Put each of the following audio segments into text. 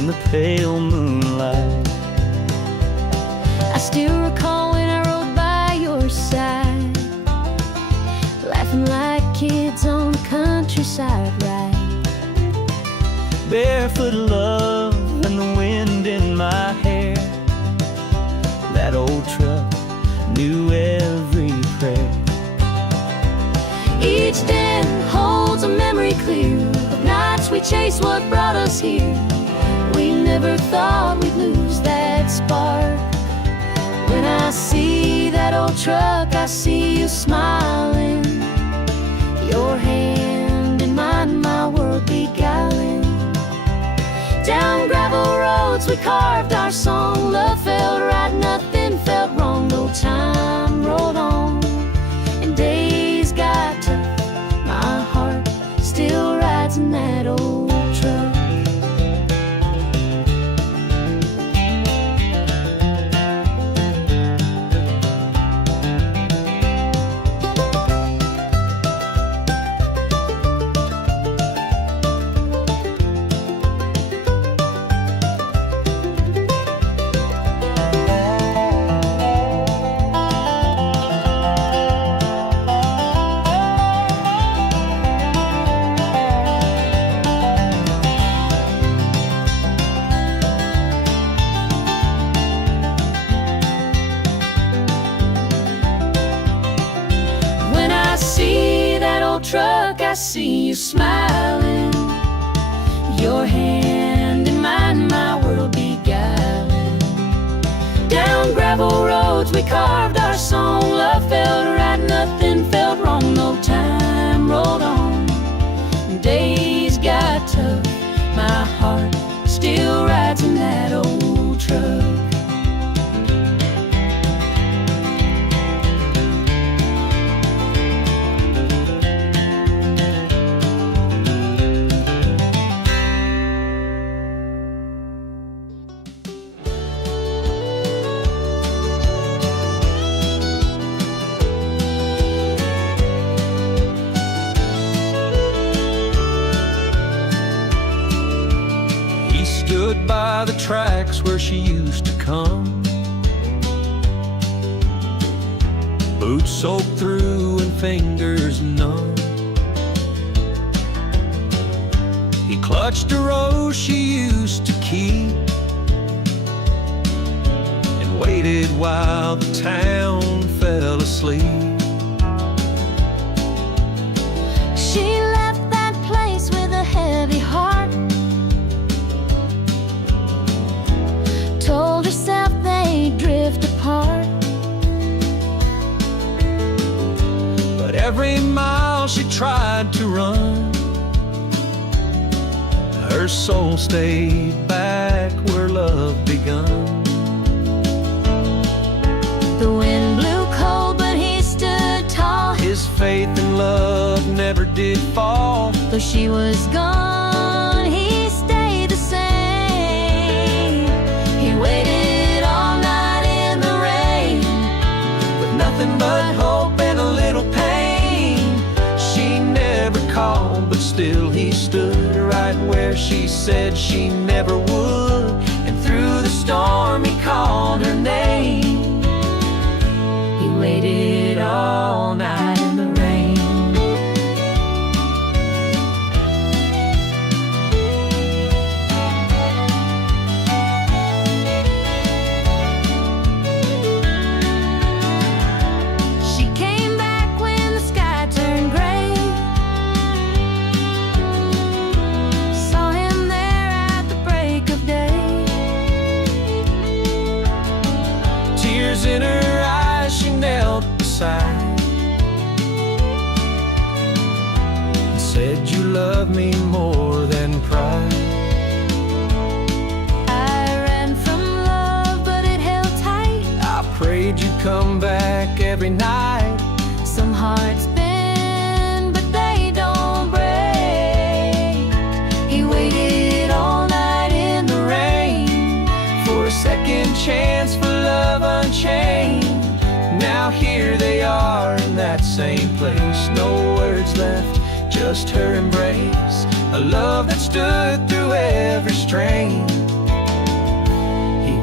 in the pale moonlight. I still recall when I rode by your side, laughing like kids on the countryside ride. Barefoot love and the wind in my hair. That old truck knew every prayer. Each den holds a memory clear of nights we chased what brought us here. We never thought we'd lose that spark. When I see that old truck, I see you smiling, your hand in mine, my world beguiling. Down gravel roads we carved our song. Love felt right, nothing felt wrong. No time rolled on and days got tough. My heart still rides in that old truck. Truck, I see you smiling, your hand in mine, my world beguiling. Down gravel roads we carved our song. Love felt right, nothing felt wrong. No time rolled on and days got tough. My heart still rides in that old truck. Stood by the tracks where she used to come, boots soaked through and fingers numb. He clutched a rose she used to keep and waited while the town fell asleep. She left that place with a heavy heart, told herself they'd drift apart. But every mile she tried to run, her soul stayed back where love begun. The wind blew cold, but he stood tall. His faith in love never did fall. Though she was gone, he stayed the same. He waited all night in the rain, With nothing but hope and a little pain. She never called, but still he stood right where she said she never would. And through the storm he called her name. he waited all night in the rain. She came back when the sky turned gray, saw him there at the break of day. Tears in her eyes, she knelt beside and said, "You love me more than pride." I ran from love, but it held tight. I prayed you'd come back every night. Some hearts bend, but they don't break. He waited all night in the rain For a second chance, for love unchained. Now here they are in that same place. No words left, just her embrace. A love that stood through every strain.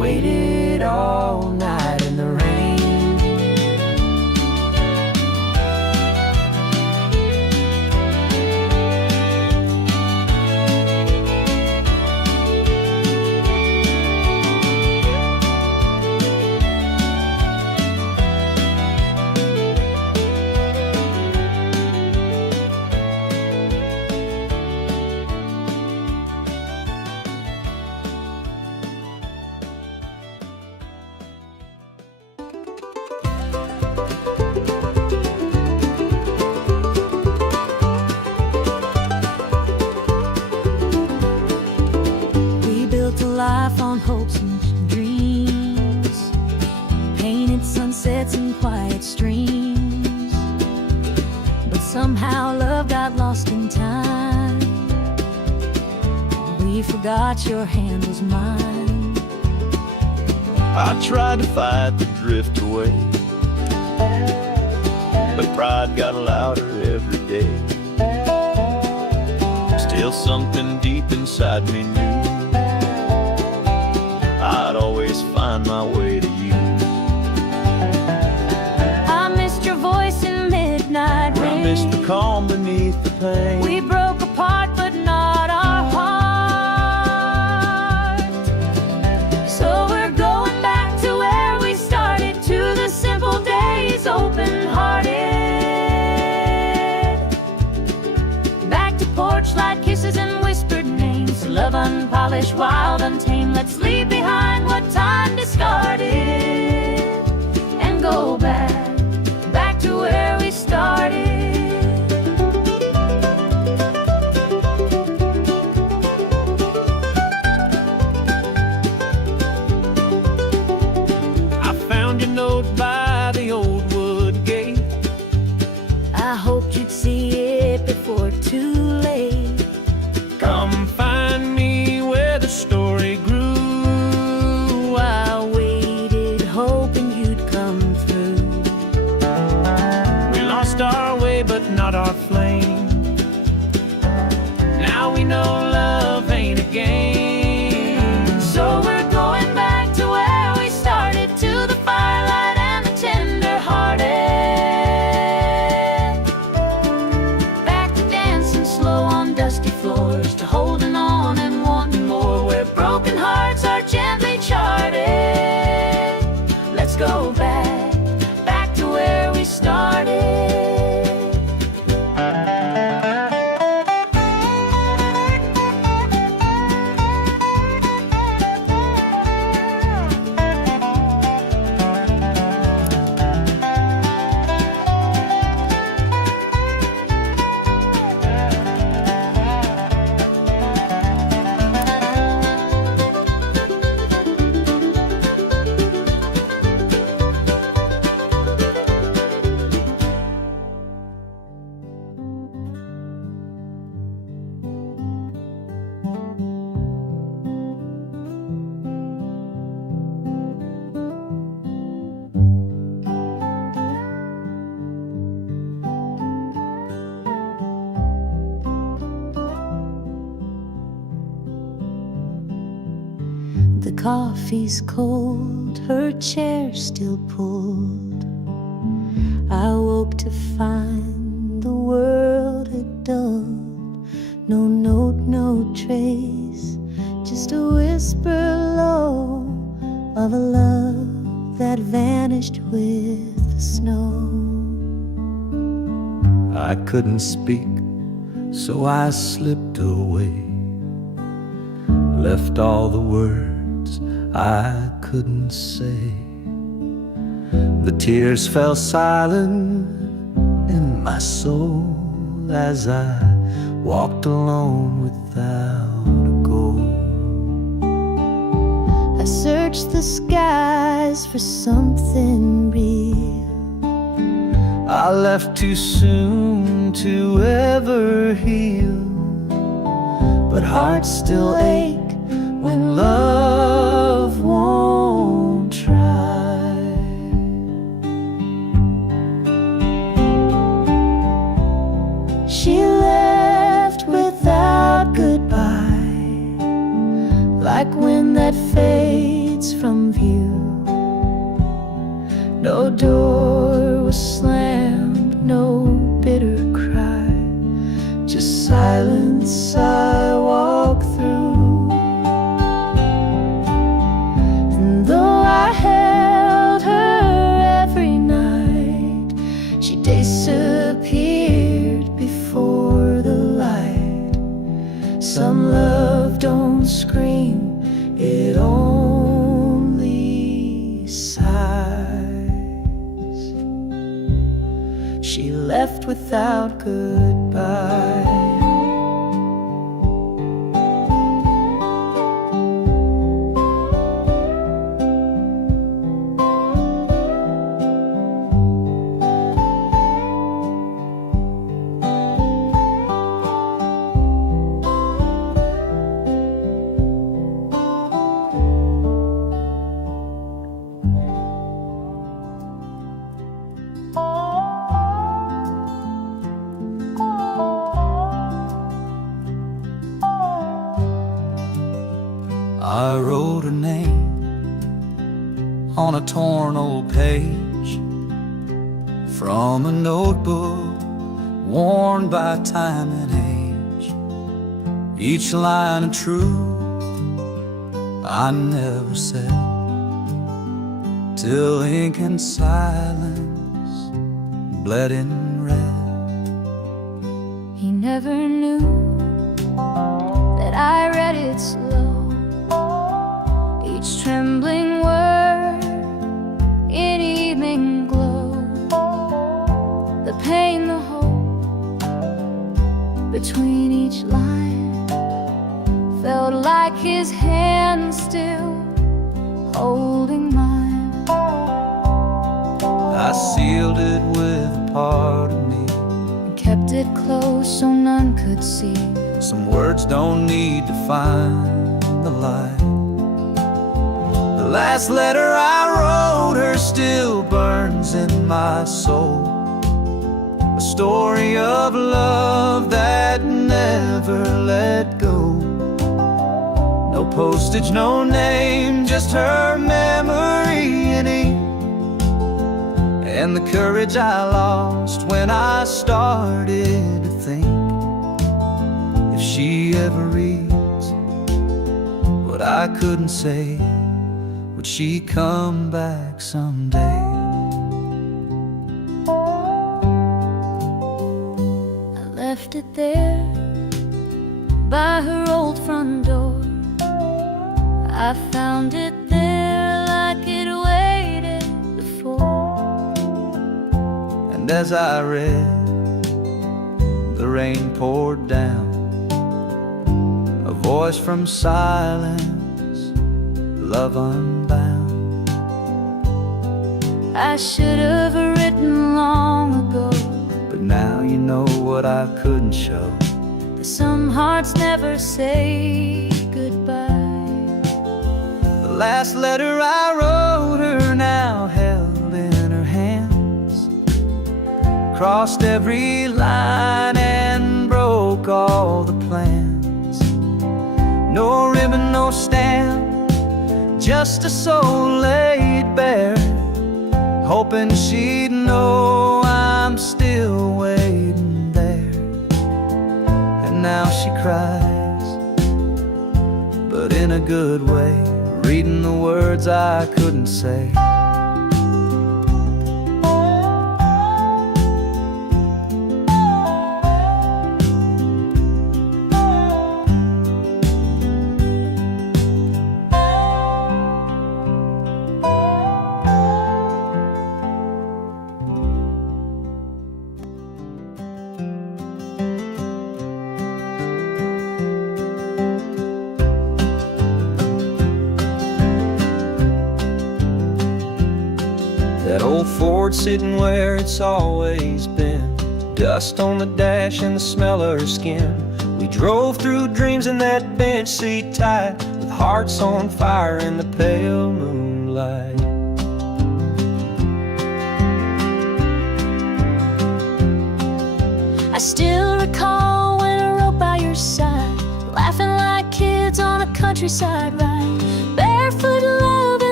waited all night in the rain. Life on hopes and dreams, painted sunsets and quiet streams, but somehow love got lost in time. We forgot your hand was mine. I tried to fight the drift away, but pride got louder every day. Still something deep inside me knew I'd always find my way to you. I missed your voice in midnight rain. I missed the calm beneath the pain. We broke apart, but not our heart. So we're going back to where we started, to the simple days, open-hearted. Back to porch light kisses and whispered names, love unpolished, wild, untamed. Let's leave behind what time discarded and go back to where we started. I found your note by the old wood gate. I hoped you'd see it before too late. Come find me where the story grew. I waited, hoping you'd come through. We lost our way, but not our flame. Now we know love ain't a game. So we're going back to where we started, to the firelight and the tender-hearted. Back to dancing slow on dusty floors, to holding on and wanting more, where broken hearts are gently charted. Let's go back to where we started. The coffee's cold, her chair still pulled. I woke to find the world had dulled. No note, no trace, just a whisper low of a love that vanished with the snow. I couldn't speak, so I slipped away, left all the words I couldn't say. The tears fell silent in my soul as I walked alone without a goal. I searched the skies for something real. I left too soon to ever heal, but hearts still ache when love won't try. She left without goodbye, like wind that fades streets from view. No door was slammed, no bitter cry, just silence I walk through. And though I held her every night, she disappeared before the light. Some love don't scream, it only sighs. She left without goodbye. I wrote her name on a torn old page from a notebook worn by time and age. Each line of truth I never said, till ink and silence bled in red. He never knew that I read it slow, each trembling word in evening glow. The pain, the hope between each line felt like his hand still holding mine. I sealed it with a part of me And kept it close so none could see. Some words don't need to find the light. The last letter I wrote her still burns in my soul, a story of love that never let go. No postage, no name, just her memory in ink, and the courage I lost when I started to think, if she ever reads what I couldn't say, would she come back someday? I left it there by her old front door. I found it there like it waited before. And as I read, the rain poured down, a voice from silence, love unbound. I should have written long ago, but now you know what I couldn't show. that some hearts never say goodbye. The last letter I wrote her now held in her hands, crossed every line and broke all the plans. No ribbon, no stamp, just a soul laid bare, hoping she'd know I'm still waiting there. And now she cries, but in a good way, reading the words I couldn't say. That old Ford sitting where it's always been, dust on the dash and the smell of her skin. We drove through dreams in that bench seat tight, with hearts on fire in the pale moonlight. I still recall when I rode by your side, laughing like kids on a countryside ride, barefoot love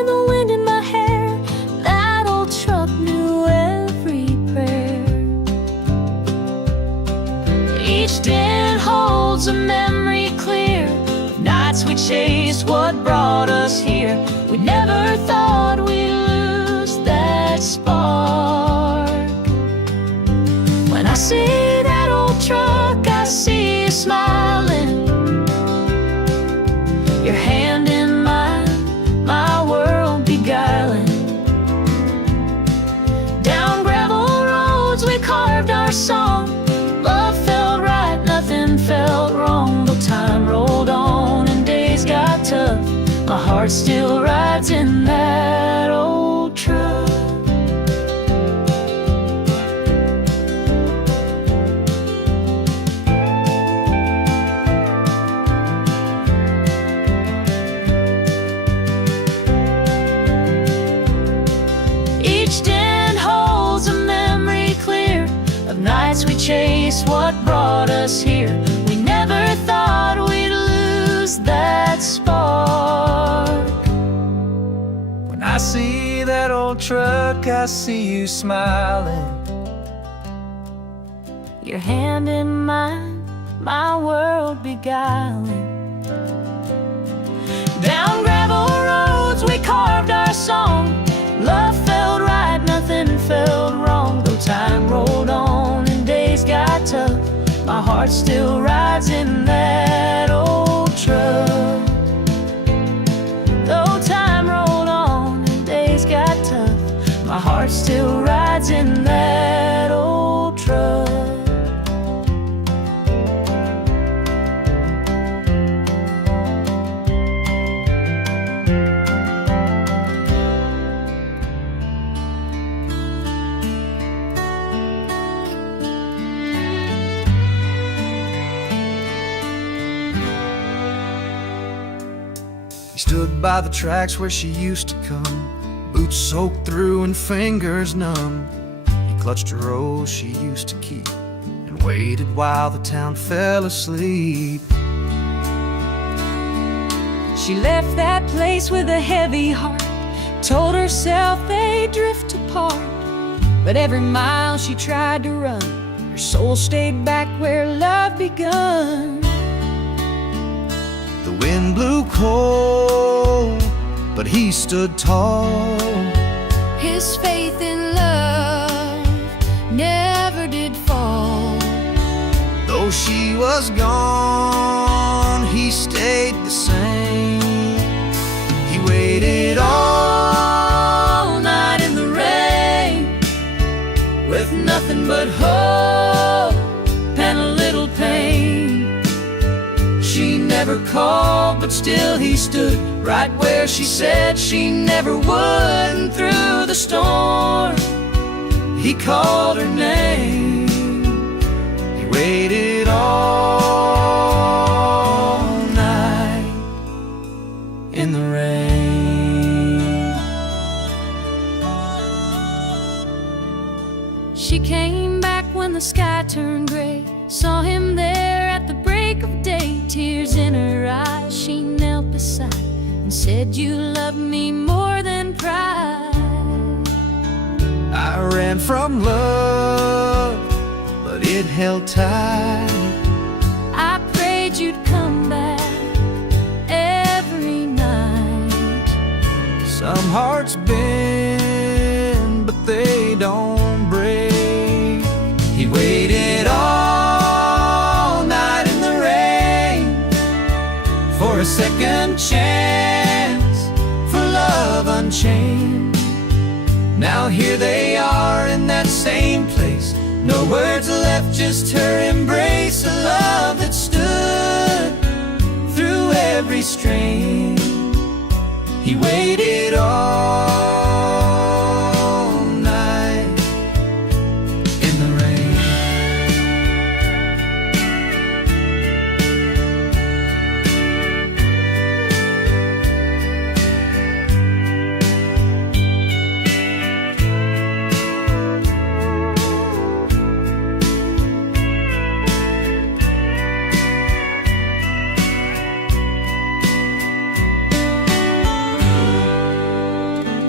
nights we chased what brought us here. We never thought we'd lose that spark. When I see that old truck, I see you smiling, your hand in mine, my world beguiling. Down gravel roads we carved our song. Love felt right, nothing felt wrong. Though time rolled on and days got tough, my heart still rides in that old truck. Each den holds a memory clear of nights we chased what brought us here. We never thought we'd lose that spark. When I see that old truck, I see you smiling, Your hand in mine, my world beguiling. Down gravel roads we carved our song. Love felt right, nothing felt wrong. Though time rolled on and days got tough, my heart still rides in that old truck. Though time rolled on and days got tough, my heart still rides in that old truck. He stood by the tracks where she used to come, boots soaked through and fingers numb. He clutched a rose she used to keep and waited while the town fell asleep. She left that place with a heavy heart, told herself they'd drift apart. But every mile she tried to run, her soul stayed back where love begun. The wind blew cold, but he stood tall. His faith in love never did fall. Though she was gone, he stayed the same. He waited all night in the rain, with nothing but hope and a little pain. She never called, but still he stood right where she said she never would. And through the storm, he called her name. He waited all night in the rain. She came back when the sky turned gray, saw him there at the break of day. Tears in her eyes, she knelt beside and said, "You love me more than pride." I ran from love, but it held tight. I prayed you'd come back every night. Some hearts bend, but they don't break. He waited all night in the rain for a second chance, for love unchained. Now here they are in that same place, no words left, just her embrace. A love that stood through every strain. He waited all night in the rain.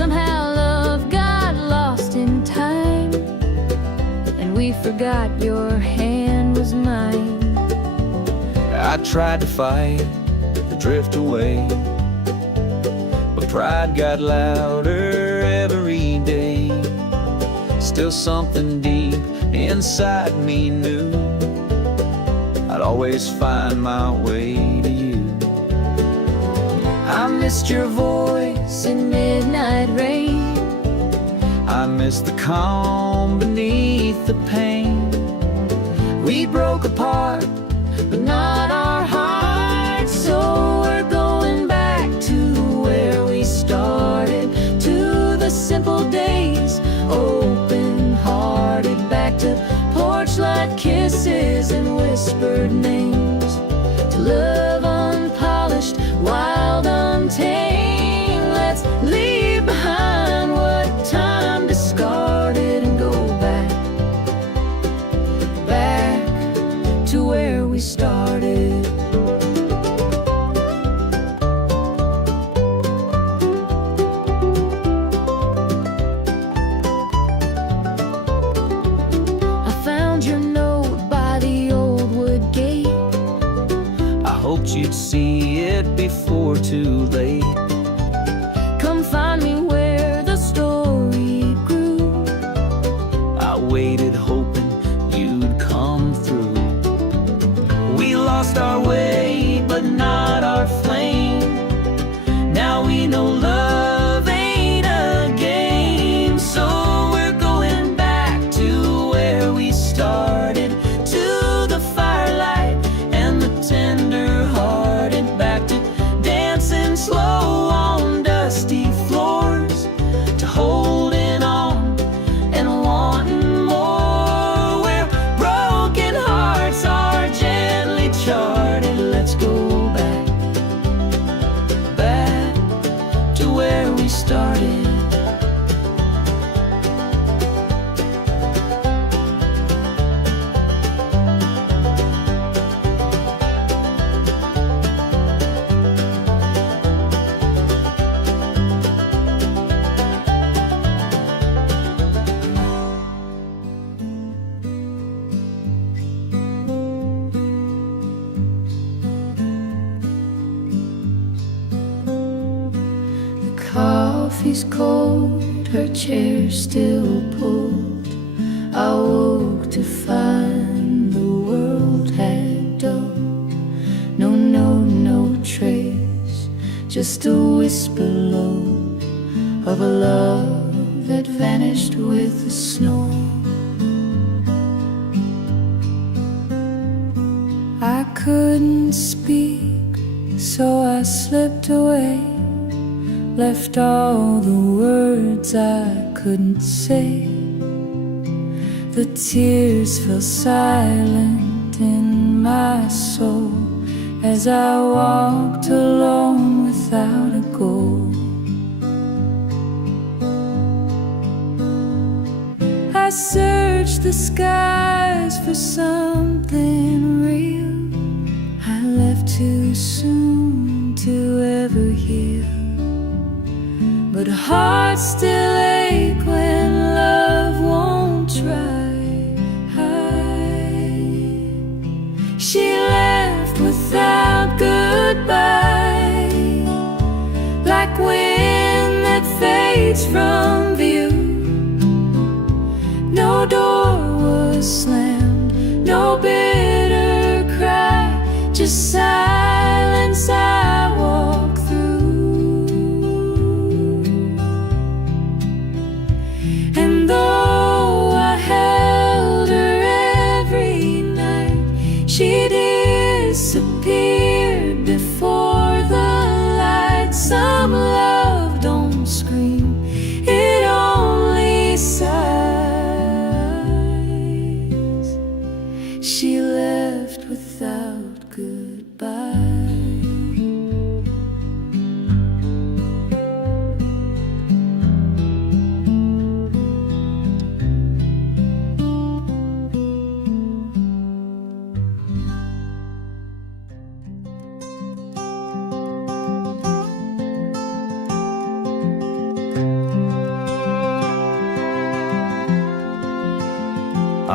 Somehow love got lost in time, and we forgot your hand was mine. I tried to fight the drift away, but pride got louder every day. Still something deep inside me knew I'd always find my way to you. I missed your voice in midnight rain. I missed the calm beneath the pain. We broke apart, but not our hearts. So we're going back to where we started, to the simple days, open-hearted. Back to porch light kisses and whispered names, to love unpolished, wild, untamed. Let's leave behind what time discarded and go back, back to where we started. I found your note by the old wood gate. I hoped you'd see it before too late. Come find me where the story grew. I waited hoping you'd come through. We lost our way, but not our flame. Now we know love ain't a game. So we're going back to where we started, to the firelight and the tender-hearted. Back to dancing slow on dusty floors, to holding on and wanting more, where broken hearts are gently charted. Let's go back, back to where we started. Coffee's cold, her chair still pulled. I woke to find the world had dulled. No note, no trace, just a whisper low of a love that vanished with the snow. I couldn't speak, so I slipped away, left all the words I couldn't say. The tears fell silent in my soul as I walked alone without a goal. I searched the skies for something real. I left too soon to ever heal, but hearts still ache when love won't try. She left without goodbye, like wind that fades from view. No door was slammed, no bitter cry, just silence I walk through. And though I held her every night, she disappeared before the light. Some love don't scream, it only sighs. She left without goodbye.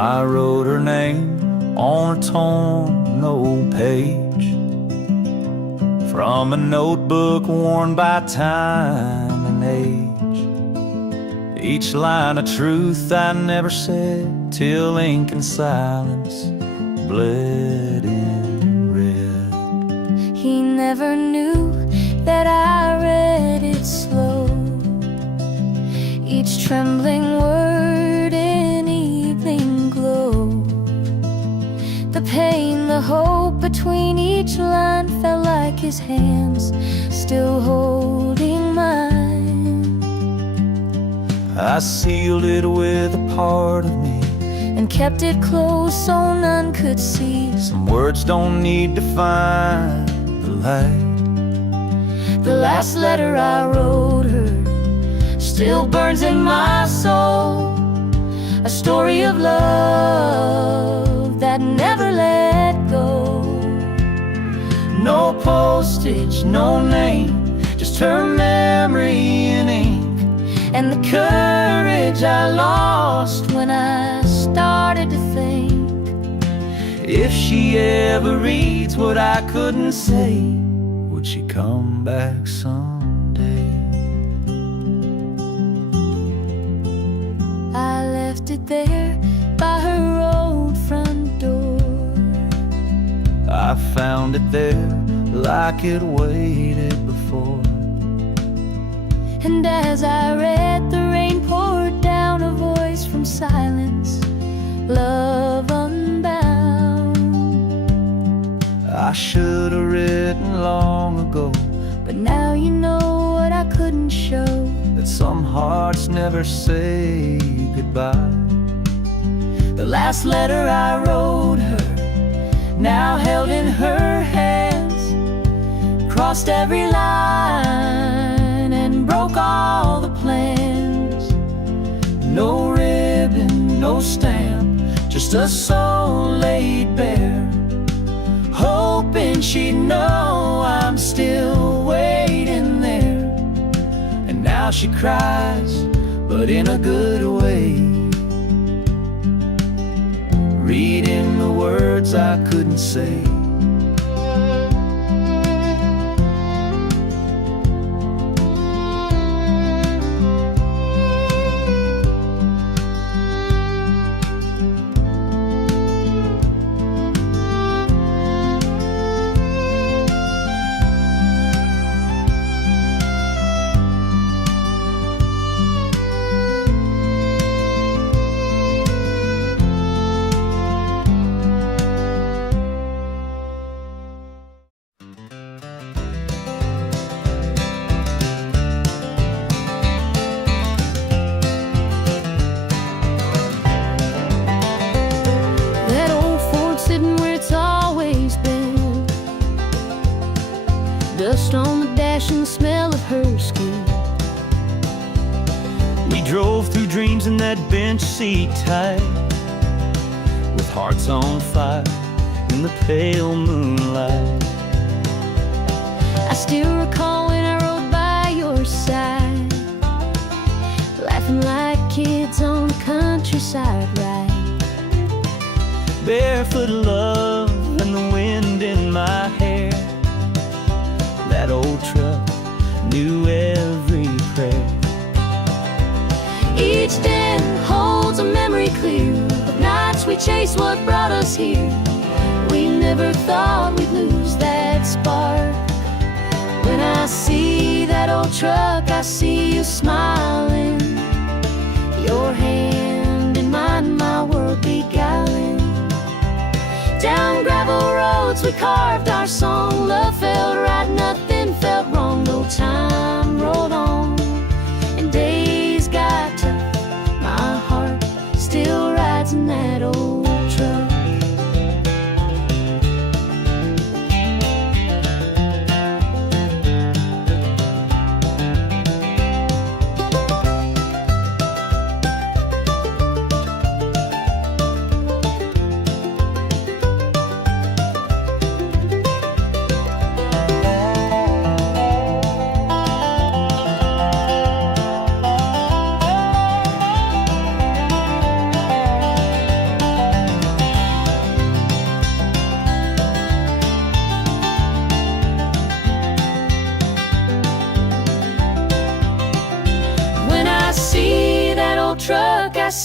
I wrote her name on a torn old page from a notebook worn by time and age. Each line a truth I never said till ink and silence bled in red. He never knew that I read it slow, each trembling word in evening glow. The pain, the hope between each line felt like his hands still holding mine. I sealed it with a part of me and kept it close so none could see. Some words don't need to find the light. The last letter I wrote her still burns in my soul, a story of love that never let go. No postage, no name, just her memory in ink, and the courage I lost when I started to think, if she ever reads what I couldn't say, would she come back someday? I left it there by her old front door. I found it there like it waited before. And as I read, the rain poured down, a voice from silence, love unbound. I should have written long ago, but now you know what I couldn't show, that some hearts never say goodbye. The last letter I wrote her, now held in her hands, crossed every line and broke all the plans. No ribbon, no stamp, just a soul laid bare, hoping she'd know I'm still waiting there. And now she cries, but in a good way, reading the words I couldn't say. Dust on the dash and the smell of her skin. We drove through dreams in that bench seat tight, with hearts on fire in the pale moonlight. I still recall when I rode by your side, laughing like kids on the countryside ride. Barefoot love and the wind in my hair. That old truck knew every prayer. Each den holds a memory clear of nights we chased what brought us here. We never thought we'd lose that spark. When I see that old truck, I see you smiling, your hand in mine, my world beguiling. Down gravel roads we carved our song. Love felt right, nothing felt wrong. No time rolled on and days got tough. My heart still rides in that old truck.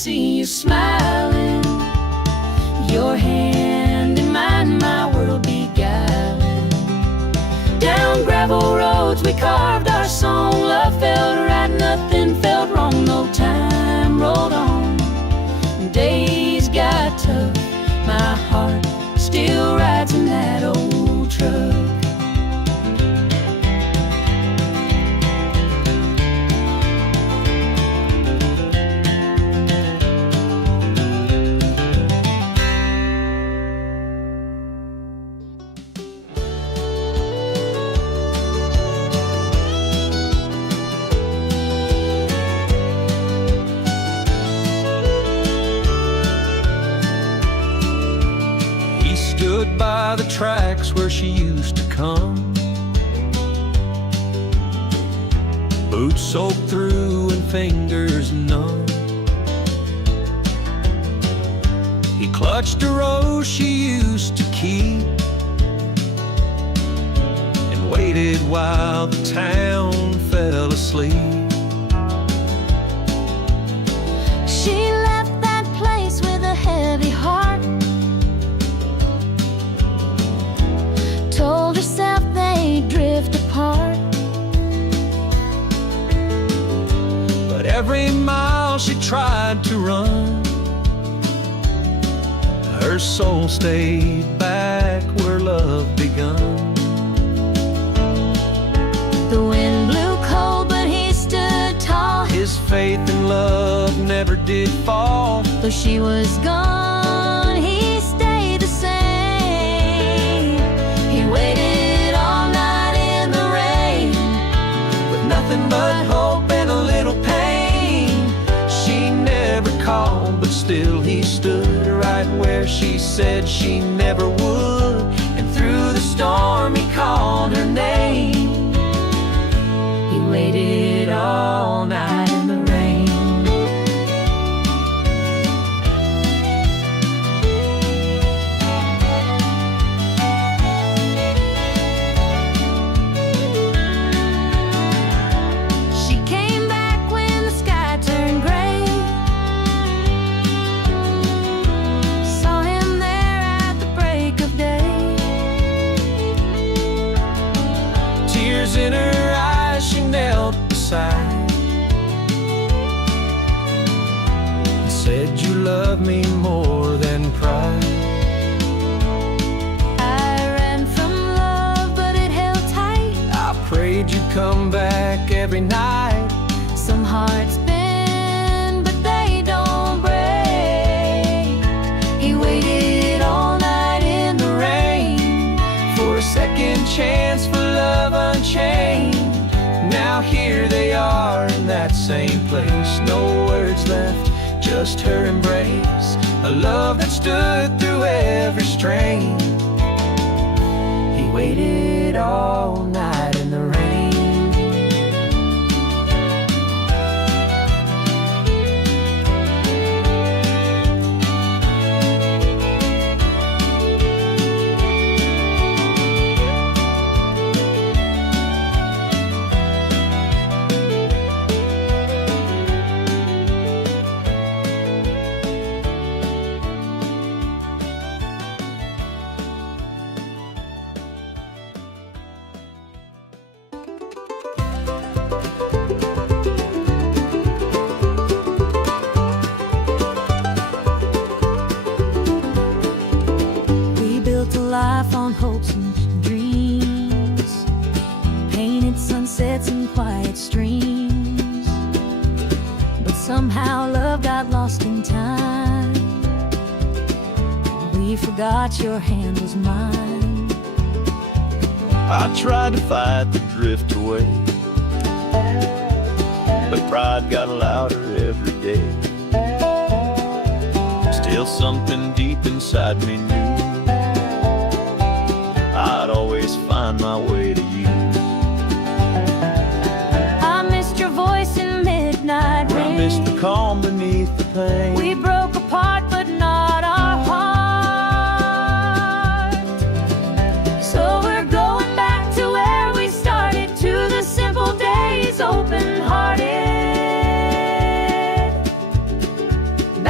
see you smiling, your hand in mine, my world beguiling. Down gravel roads we carved our song, love felt right, nothing felt wrong, no time rolled on. Days got tough, my heart still rides in that old truck. Stood by the tracks where she used to come, boots soaked through and fingers numb. He clutched a rose she used to keep and waited while the town fell asleep. She left that place with a heavy heart, told herself they'd drift apart. But every mile she tried to run, her soul stayed back where love begun. The wind blew cold, but he stood tall. His faith in love never did fall. Though she was gone, he stayed the same. He waited all night in the rain, With nothing but hope and a little pain. She never called, but still he stood right where she said she never would. And through the storm he called her name. he waited all night in the rain. She came back when the sky turned gray, saw him there at the break of day. Tears in her eyes, she knelt beside and said, "You love me more than pride." I ran from love, but it held tight. I prayed you'd come back every night. Some hearts bend, but they don't break. He waited all night in the rain For a second chance for love unchained. Now here they are in that same place. No words left, just her embrace. A love that stood through every strain. He waited all night in the rain. We built a life on hopes and dreams, painted sunsets and quiet streams. But somehow love got lost in time. We forgot your hand was mine. I tried to fight the drift away, but pride got louder every day. Still something deep inside me knew I'd always find my way to you. I missed your voice in midnight I rain. missed the calm beneath the pain. We broke apart, but not our heart. So we're going back to where we started, to the simple days, open-hearted.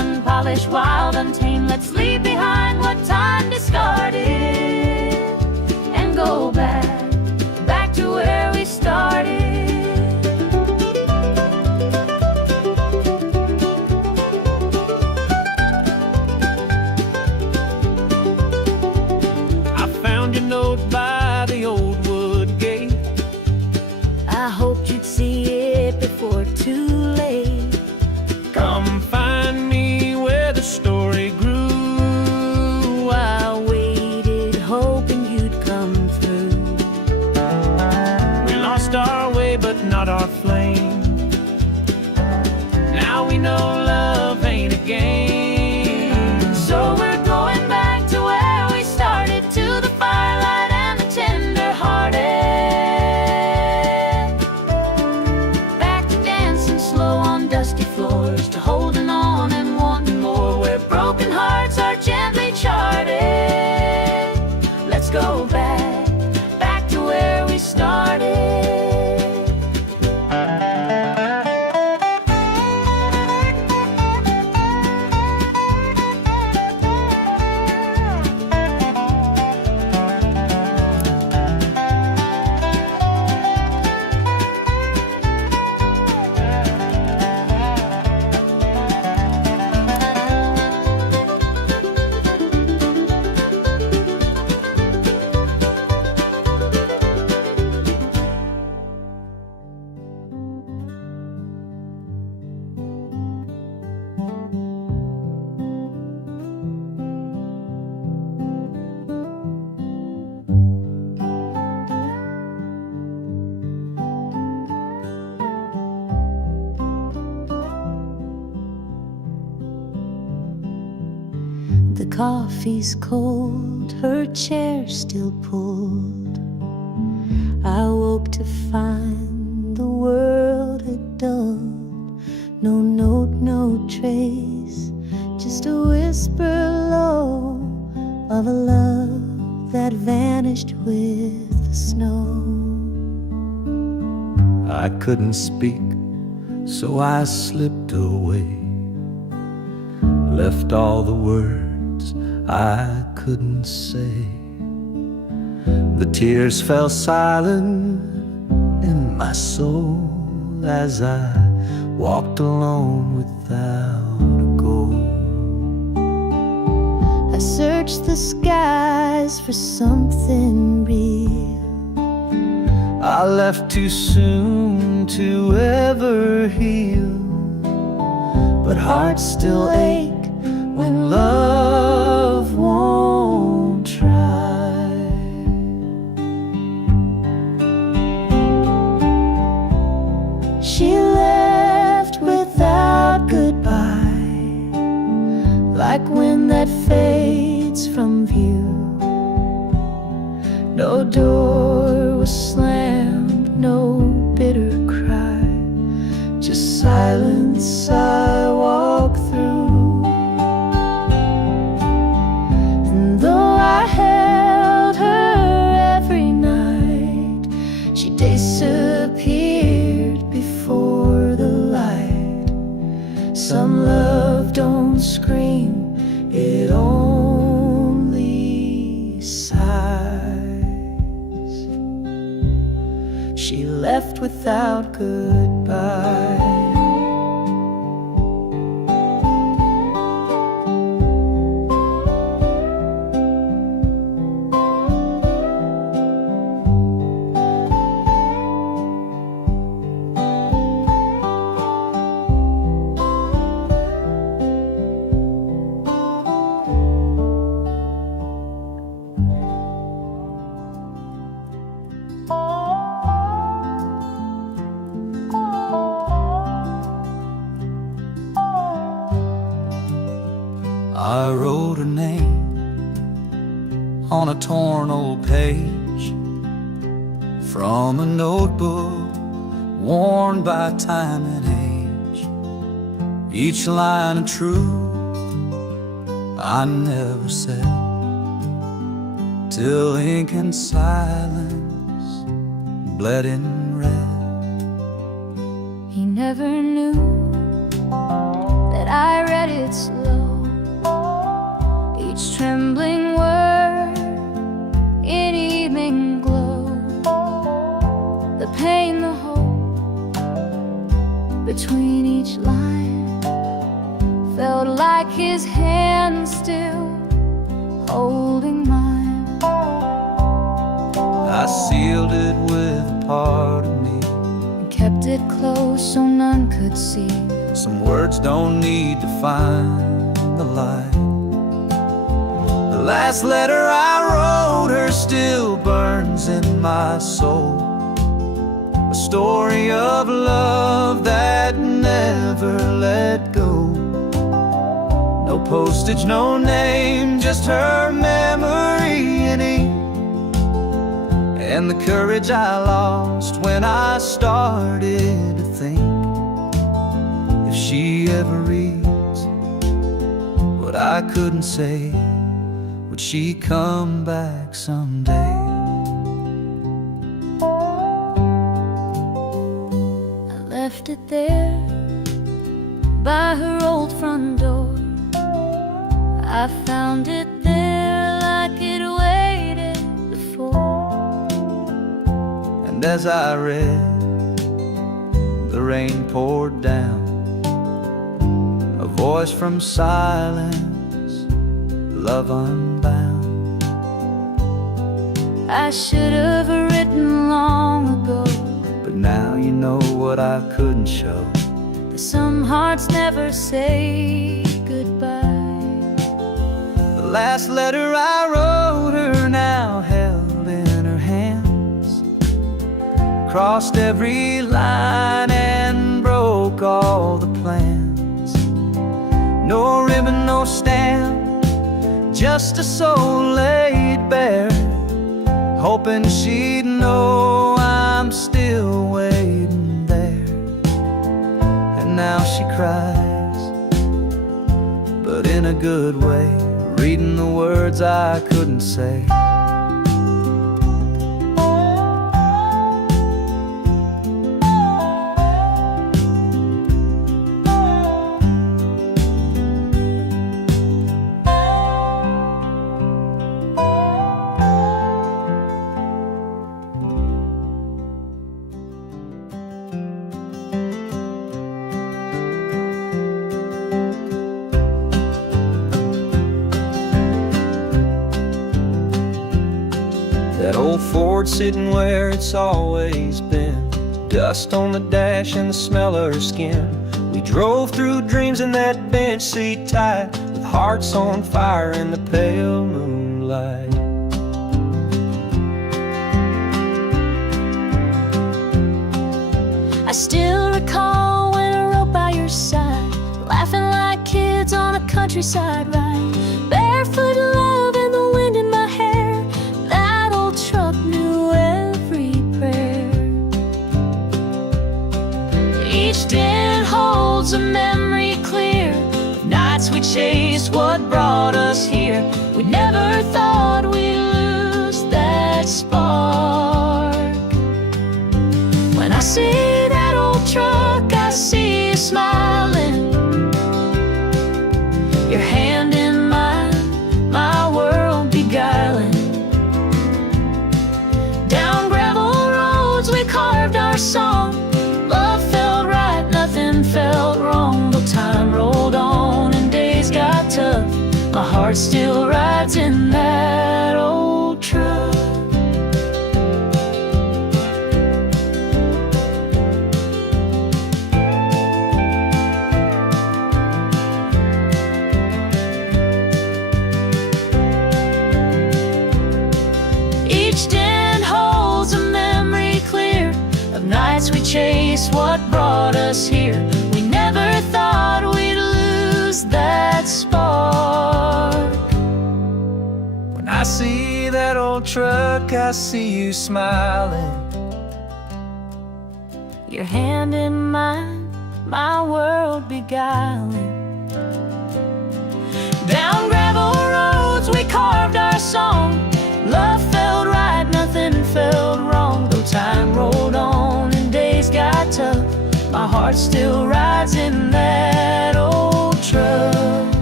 unpolished, wild, untamed. Let's leave behind what time discarded and go back to where we started. I found your note by the old wood gate. I hoped you'd see it before too late. Come find me where the story grew. I waited, hoping you'd come through. We lost our way, but not our flame. Now we know love ain't a game. So we're going back to where we started, to the firelight and the tender-hearted. Back to dancing slow on dusty floors, to holding on and wanting more, where broken hearts are gently charted. Let's go back to where we started. The coffee's cold, her chair still pulled. I woke to find the world had dulled. No note, no trace, just a whisper low of a love that vanished with the snow. I couldn't speak, so I slipped away, left all the words I couldn't say. The tears fell silent in my soul as I walked alone without a goal. I searched the skies for something real. I left too soon to ever heal, but hearts still ache when love won't try. She left without goodbye, like wind that fades from view. No door was slammed, no bitter cry, just silence I walk through. And though I held her every night, she disappeared before the light. Some love don't scream, it only sighs. She left without goodbye. I wrote her name on a torn old page from a notebook worn by time and age. Each line of truth I never said, till ink and silence bled in red. He never knew that I read it it slow, each trembling word in evening glow. The pain, the hope between each line felt like his hand still holding mine. I sealed it with a part of me, And kept it close so none could see. some words don't need to find the light. The last letter I wrote her still burns in my soul, a story of love that never let go. No postage, no name, just her memory in ink, and the courage I lost when I started to think, if she ever reads what I couldn't say, would she come back someday? I left it there by her old front door. I found it there like it waited before. And as I read, the rain poured down, a voice from silence, love unbound. I should have written long ago, But now you know what I couldn't show. that some hearts never say goodbye. The last letter I wrote her now held in her hands, crossed every line and broke all the plans. No ribbon, no stamp, just a soul laid bare, hoping she'd know I'm still waiting there. And now she cries, but in a good way, reading the words I couldn't say. That old Ford sitting where it's always been, dust on the dash and the smell of her skin. We drove through dreams in that bench seat tight, with hearts on fire in the pale moonlight. I still recall when I rode by your side, laughing like kids on a countryside ride, barefoot love and the wind in my hair. That old truck knew every prayer. Each dent holds a memory clear of nights we chased what brought us here. We never thought we'd lose that spark. When I see that old truck, I see you smiling, your hand in mine, my world beguiling. Down gravel roads we carved our song, love felt right, nothing felt wrong. But time rolled on and days got tough, my heart still rides in that old truck. Each dent holds a memory clear of nights we chased what brought us here. We never thought we'd lose that spark. When I see that old truck, I see you smiling, Your hand in mine, my world beguiling. Down gravel roads we carved our song, love felt right, nothing felt wrong. Though time rolled on and days got tough, my heart still rides in that old truck.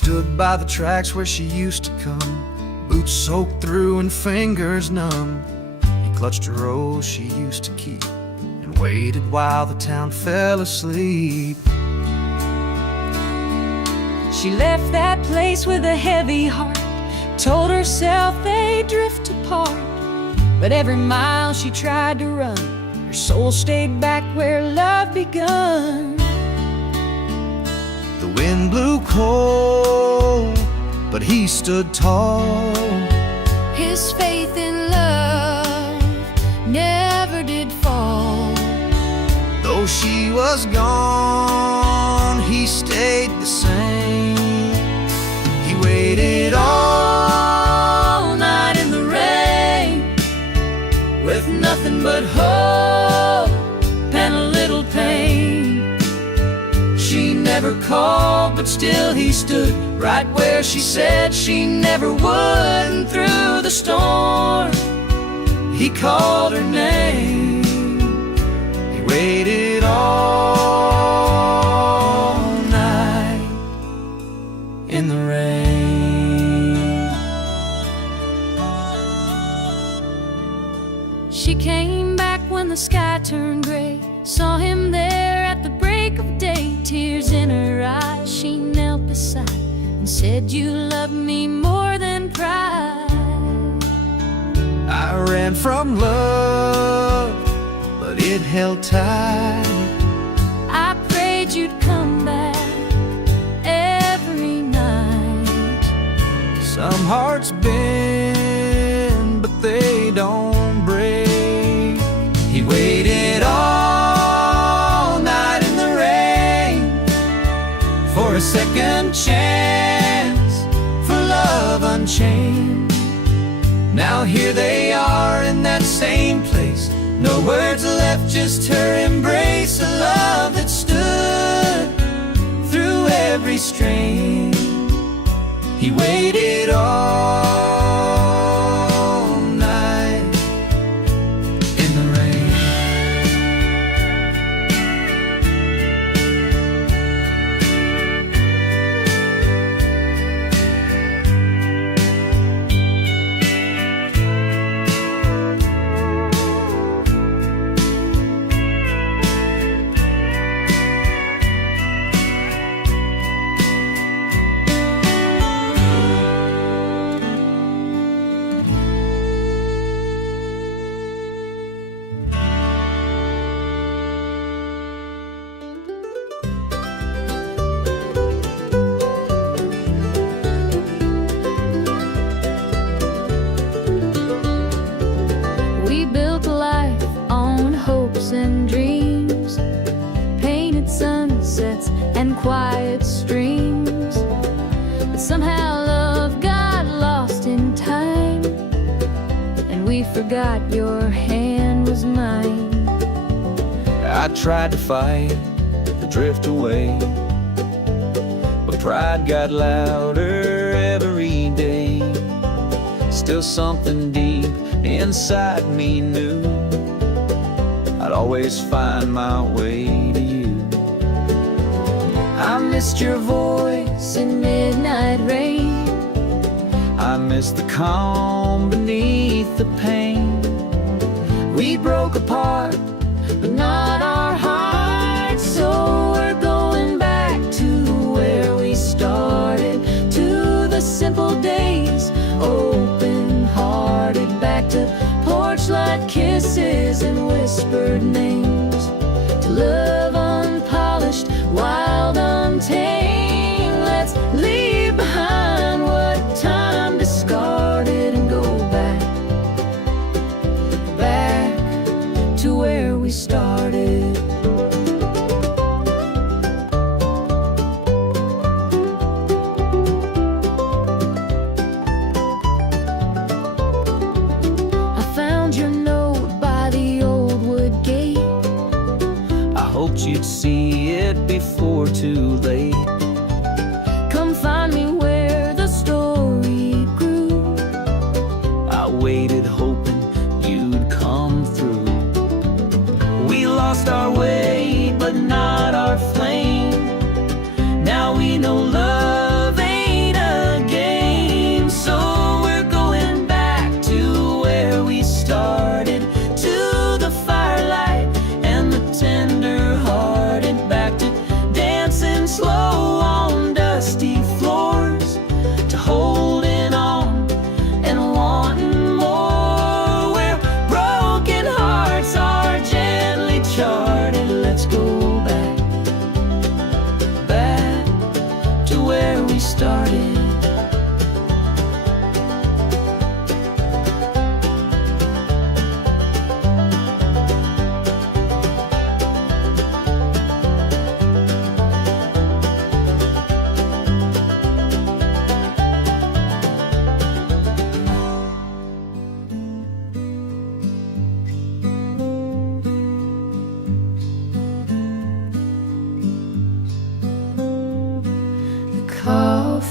stood by the tracks where she used to come, boots soaked through and fingers numb. He clutched a rose she used to keep and waited while the town fell asleep. She left that place with a heavy heart, told herself they'd drift apart. But every mile she tried to run, her soul stayed back where love begun. The wind blew cold, but he stood tall. His faith in love never did fall. Though she was gone, he stayed the same. He waited all night in the rain, with nothing but hope and a little pain. She never called, but still he stood right where she said she never would. And through the storm, he called her name. He waited all night in the rain. She came back when the sky turned gray, saw him there at the break of day. Tears in her eyes, she knelt beside and said, "You love me more than pride." I ran from love, but it held tight. I prayed you'd come back every night. Some hearts bend, but they don't break. He waited all night in the rain for a second chance, for love unchained. Now here they are in that same place, no words left, just her embrace. A love that stood through every strain. He waited all night in the rain. We built a life on hopes and dreams, painted sunsets and quiet streams. But somehow love got lost in time, and we forgot your hand was mine. I tried to fight the drift away, but pride got louder every day. Still something deep inside me knew I'd always find my way to you. I missed your voice in midnight rain. I missed the calm beneath the pain. We broke apart, but not our hearts. So we're going back to where we started, to the simple days, open-hearted, back to porch light kisses and whispered names, to love unpolished, wild, untamed. Let's leave behind what time discarded and go back, back to where we started. I found your note by the old wood gate. I hoped you'd see it before too late. Come find me where the story grew. I waited hoping you'd come through. We lost our way, but not our flame. Now we know love ain't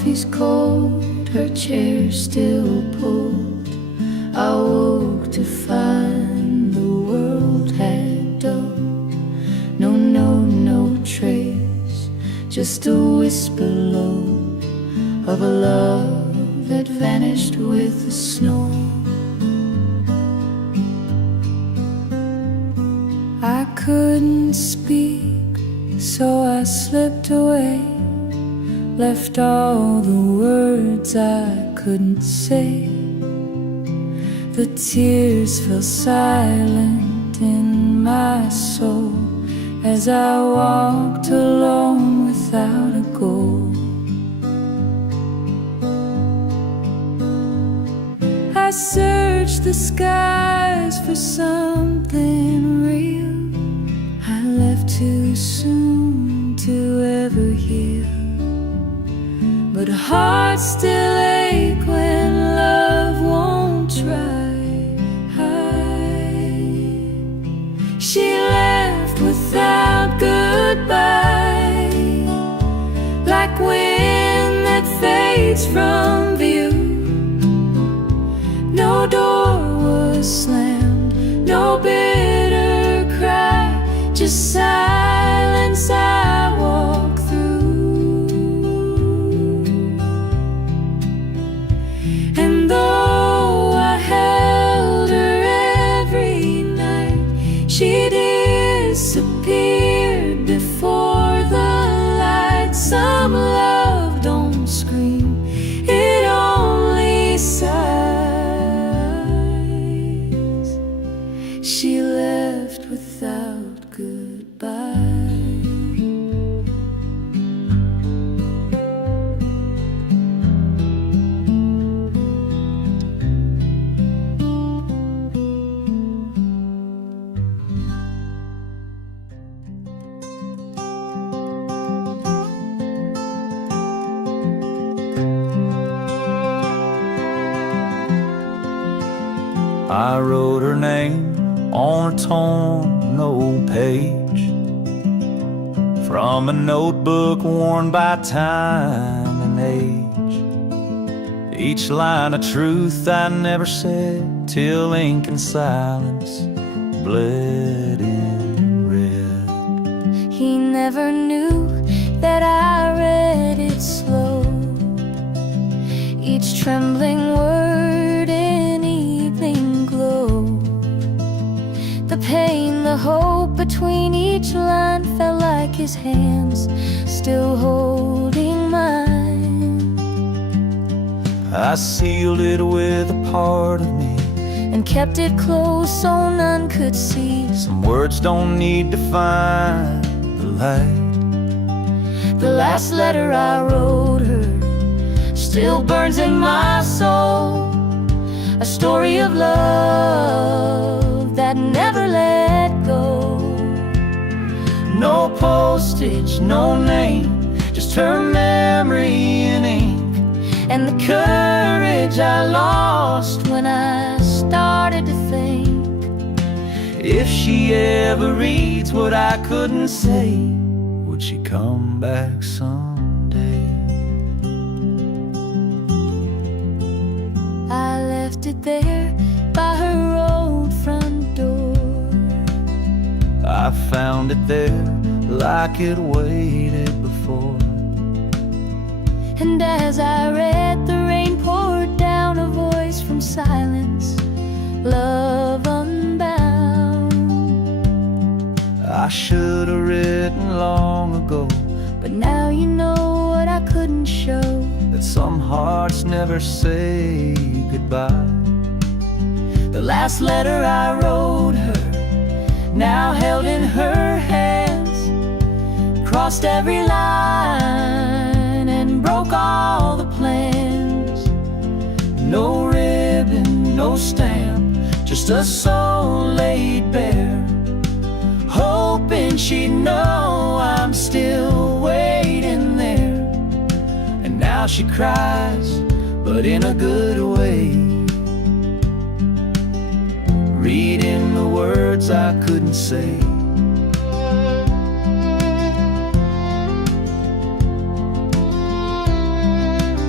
coffee's cold, her chair still pulled. I woke to find the world had dulled. No trace, just a whisper low of a love that vanished with the snow. I couldn't speak, so I slipped away, left all the words I couldn't say. The tears fell silent in my soul as I walked alone without a goal. I searched the skies for something real. I left too soon to ever heal, but hearts still ache when love won't try. She left without goodbye, like wind that fades from view. No door was slammed, no bitter cry, just silence I walk through. And though I held her every night, she disappeared before the light. Some love don't scream, it only sighs. She left without goodbye. I wrote her name on a torn old page from a notebook worn by time and age. Each line a truth I never said till ink and silence bled in red. He never knew that I read it slow, each trembling word in evening glow. The pain, the hope between each line felt like his hands still holding mine. I sealed it with a part of me and kept it close so none could see. Some words don't need to find the light. The last letter I wrote her still burns in my soul, a story of love that never let go. No postage, no name, just her memory in ink, and the courage I lost when I started to think, if she ever reads what I couldn't say, would she come back someday? I left it there by her old front door. I found it there like it waited before. And as I read, the rain poured down, a voice from silence, love unbound. I should have written long ago, but now you know what I couldn't show, that some hearts never say goodbye. The last letter I wrote her, now held in her hands, crossed every line and broke all the plans. No ribbon, no stamp, just a soul laid bare, hoping she'd know I'm still waiting there. And now she cries, but in a good way, reading the words I couldn't say.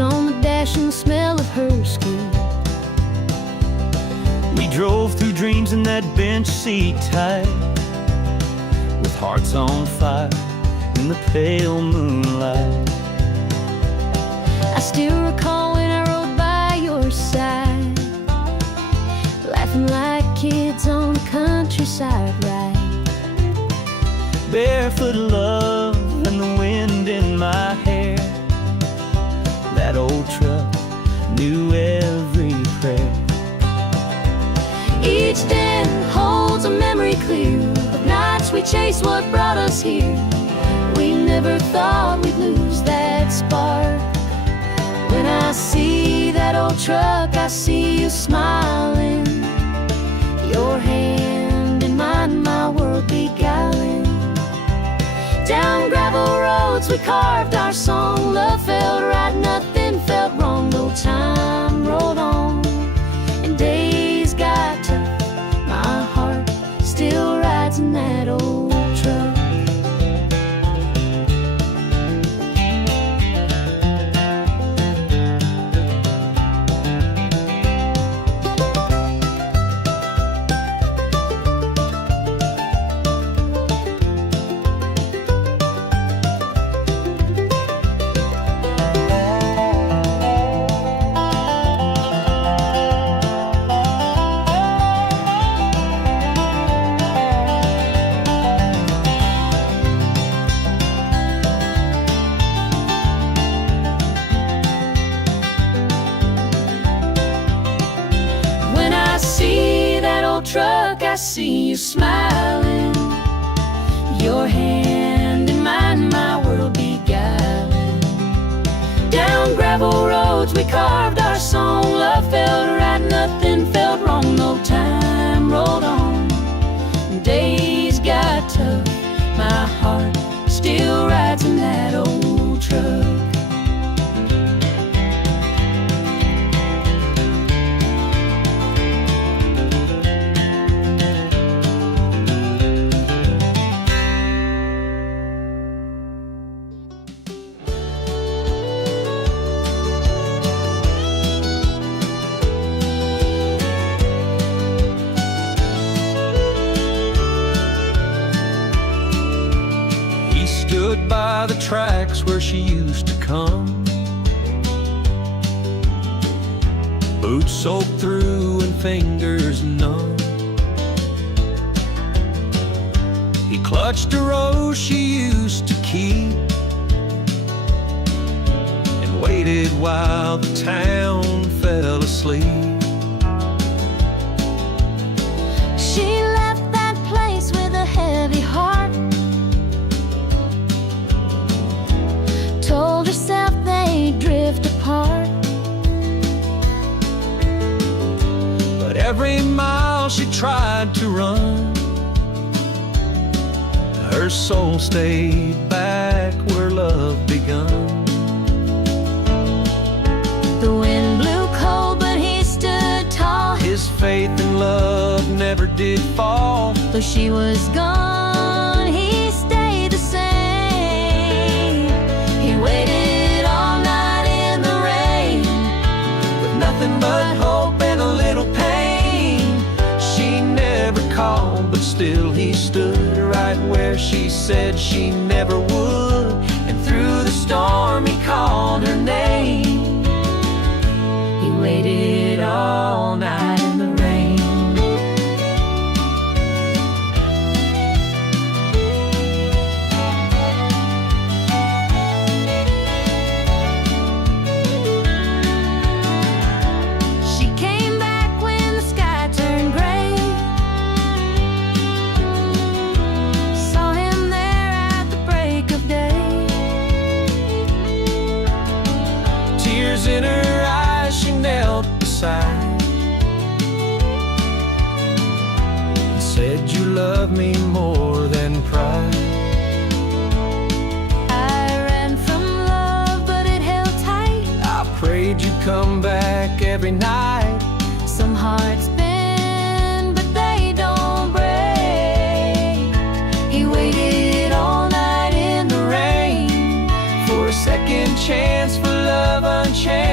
on the dash and the smell of her skin. We drove through dreams in that bench seat tight, with hearts on fire in the pale moonlight. I still recall when I rode by your side, laughing like kids on the countryside ride. Barefoot love and the wind in my hair. That old truck knew every prayer. Each day holds a memory clear of nights we chased what brought us here. We never thought we'd lose that spark. When I see that old truck, I see you smiling, your hand in mine, my world beguiling. Down gravel roads we carved our song. Love felt right, nothing felt wrong. No time rolled on and days got tough. My heart still rides in that old truck. Truck, I see you smiling, your hand in mine, my world beguiling. Down gravel roads we carved our song. Love felt right, nothing felt wrong. No time rolled on, days got tough. My heart still rides in that old truck. Stood by the tracks where she used to come, boots soaked through and fingers numb. He clutched a rose she used to keep and waited while the town fell asleep. She left that place with a heavy heart, told herself they'd drift apart. But every mile she tried to run, her soul stayed back where love begun. The wind blew cold, but he stood tall. His faith in love never did fall. Though she was gone, he stayed the same. He waited all night in the rain, With nothing but hope and a little pain. She never called, but still he stood right where she said she never would. And through the storm he called her name. he waited All night in the rain. She came back when the sky turned gray, saw him there at the break of day. Tears in her eyes, she knelt beside and said, "You love me more than pride." I ran from love, but it held tight. I prayed you'd come back every night. Some hearts bend, but they don't break. He waited all night in the rain For a second chance, for love unchanged.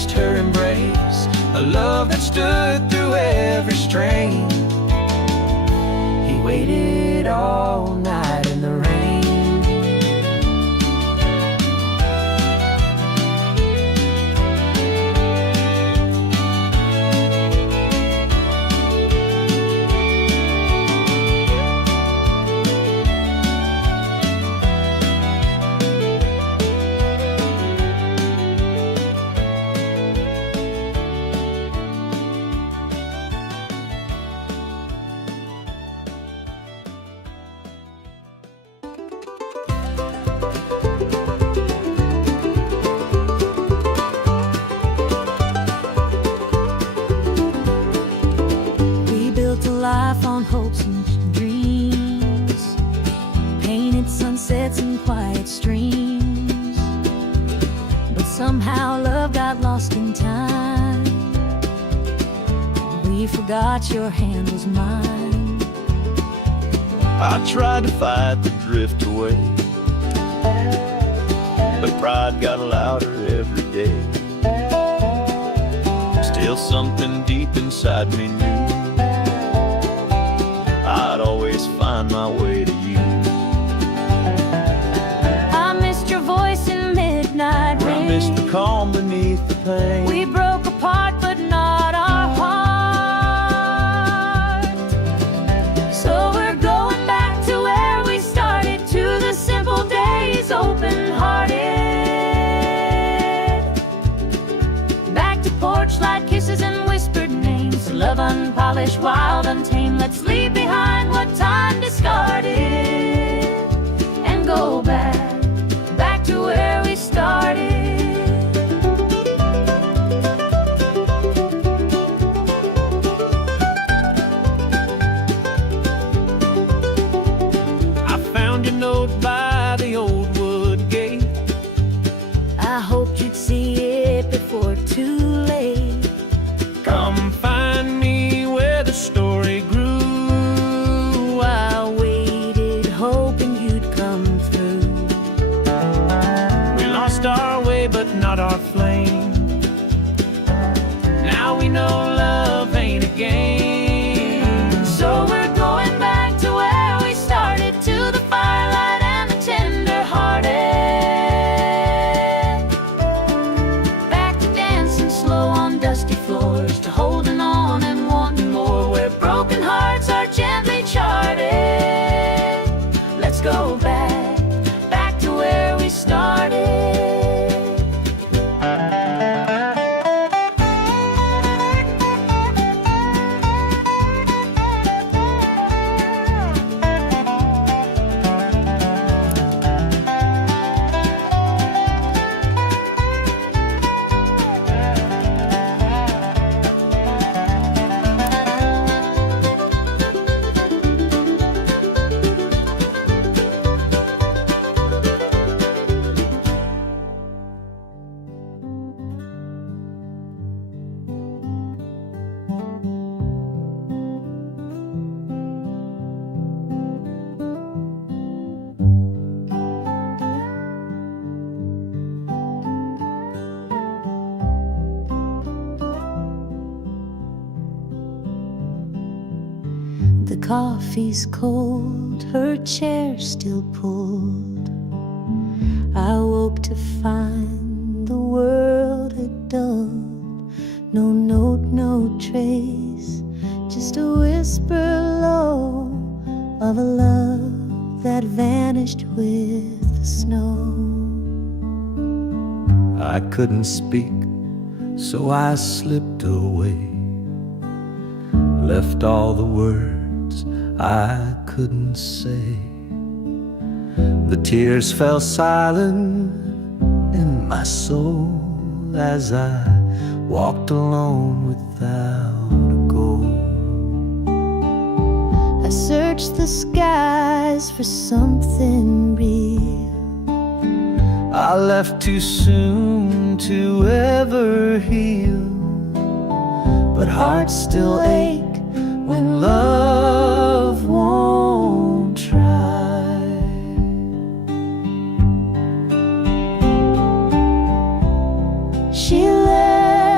just her embrace, a love that stood through every strain. He waited all night in the rain. Life on hopes and dreams, painted sunsets and quiet streams, but somehow love got lost in time. We forgot your hand was mine. I tried to fight the drift away, but pride got louder every day. Still something deep inside me knew I'd always find my way to you. I missed your voice in midnight rain. I missed the calm beneath the pain. We broke apart but not our heart. So we're going back to where we started, to the simple days, open-hearted. Back to porch light kisses and whispered names, love unpolished, wild, untamed. Let's leave behind what time discarded and go back to where we started. I found your note by the old wood gate. I hoped you'd see it before too late. Come find me where the story grew. I waited, hoping you'd come through. We lost our way, but not our flame. Now we know love ain't a game. So we're going back to where we started, to the firelight and the tender-hearted. Back to dancing slow on dusty floors, to holding on and wanting more, where broken hearts are gently charted. Let's go back to where we started. The coffee's cold, her chair still pulled. I woke to find the world had dulled. No note, no trace, just a whisper low of a love that vanished with the snow. I couldn't speak, so I slipped away, left all the words I couldn't say. The tears fell silent in my soul as I walked alone without a goal. I searched the skies for something real. I left too soon to ever heal, but hearts still ache when love won't try. She left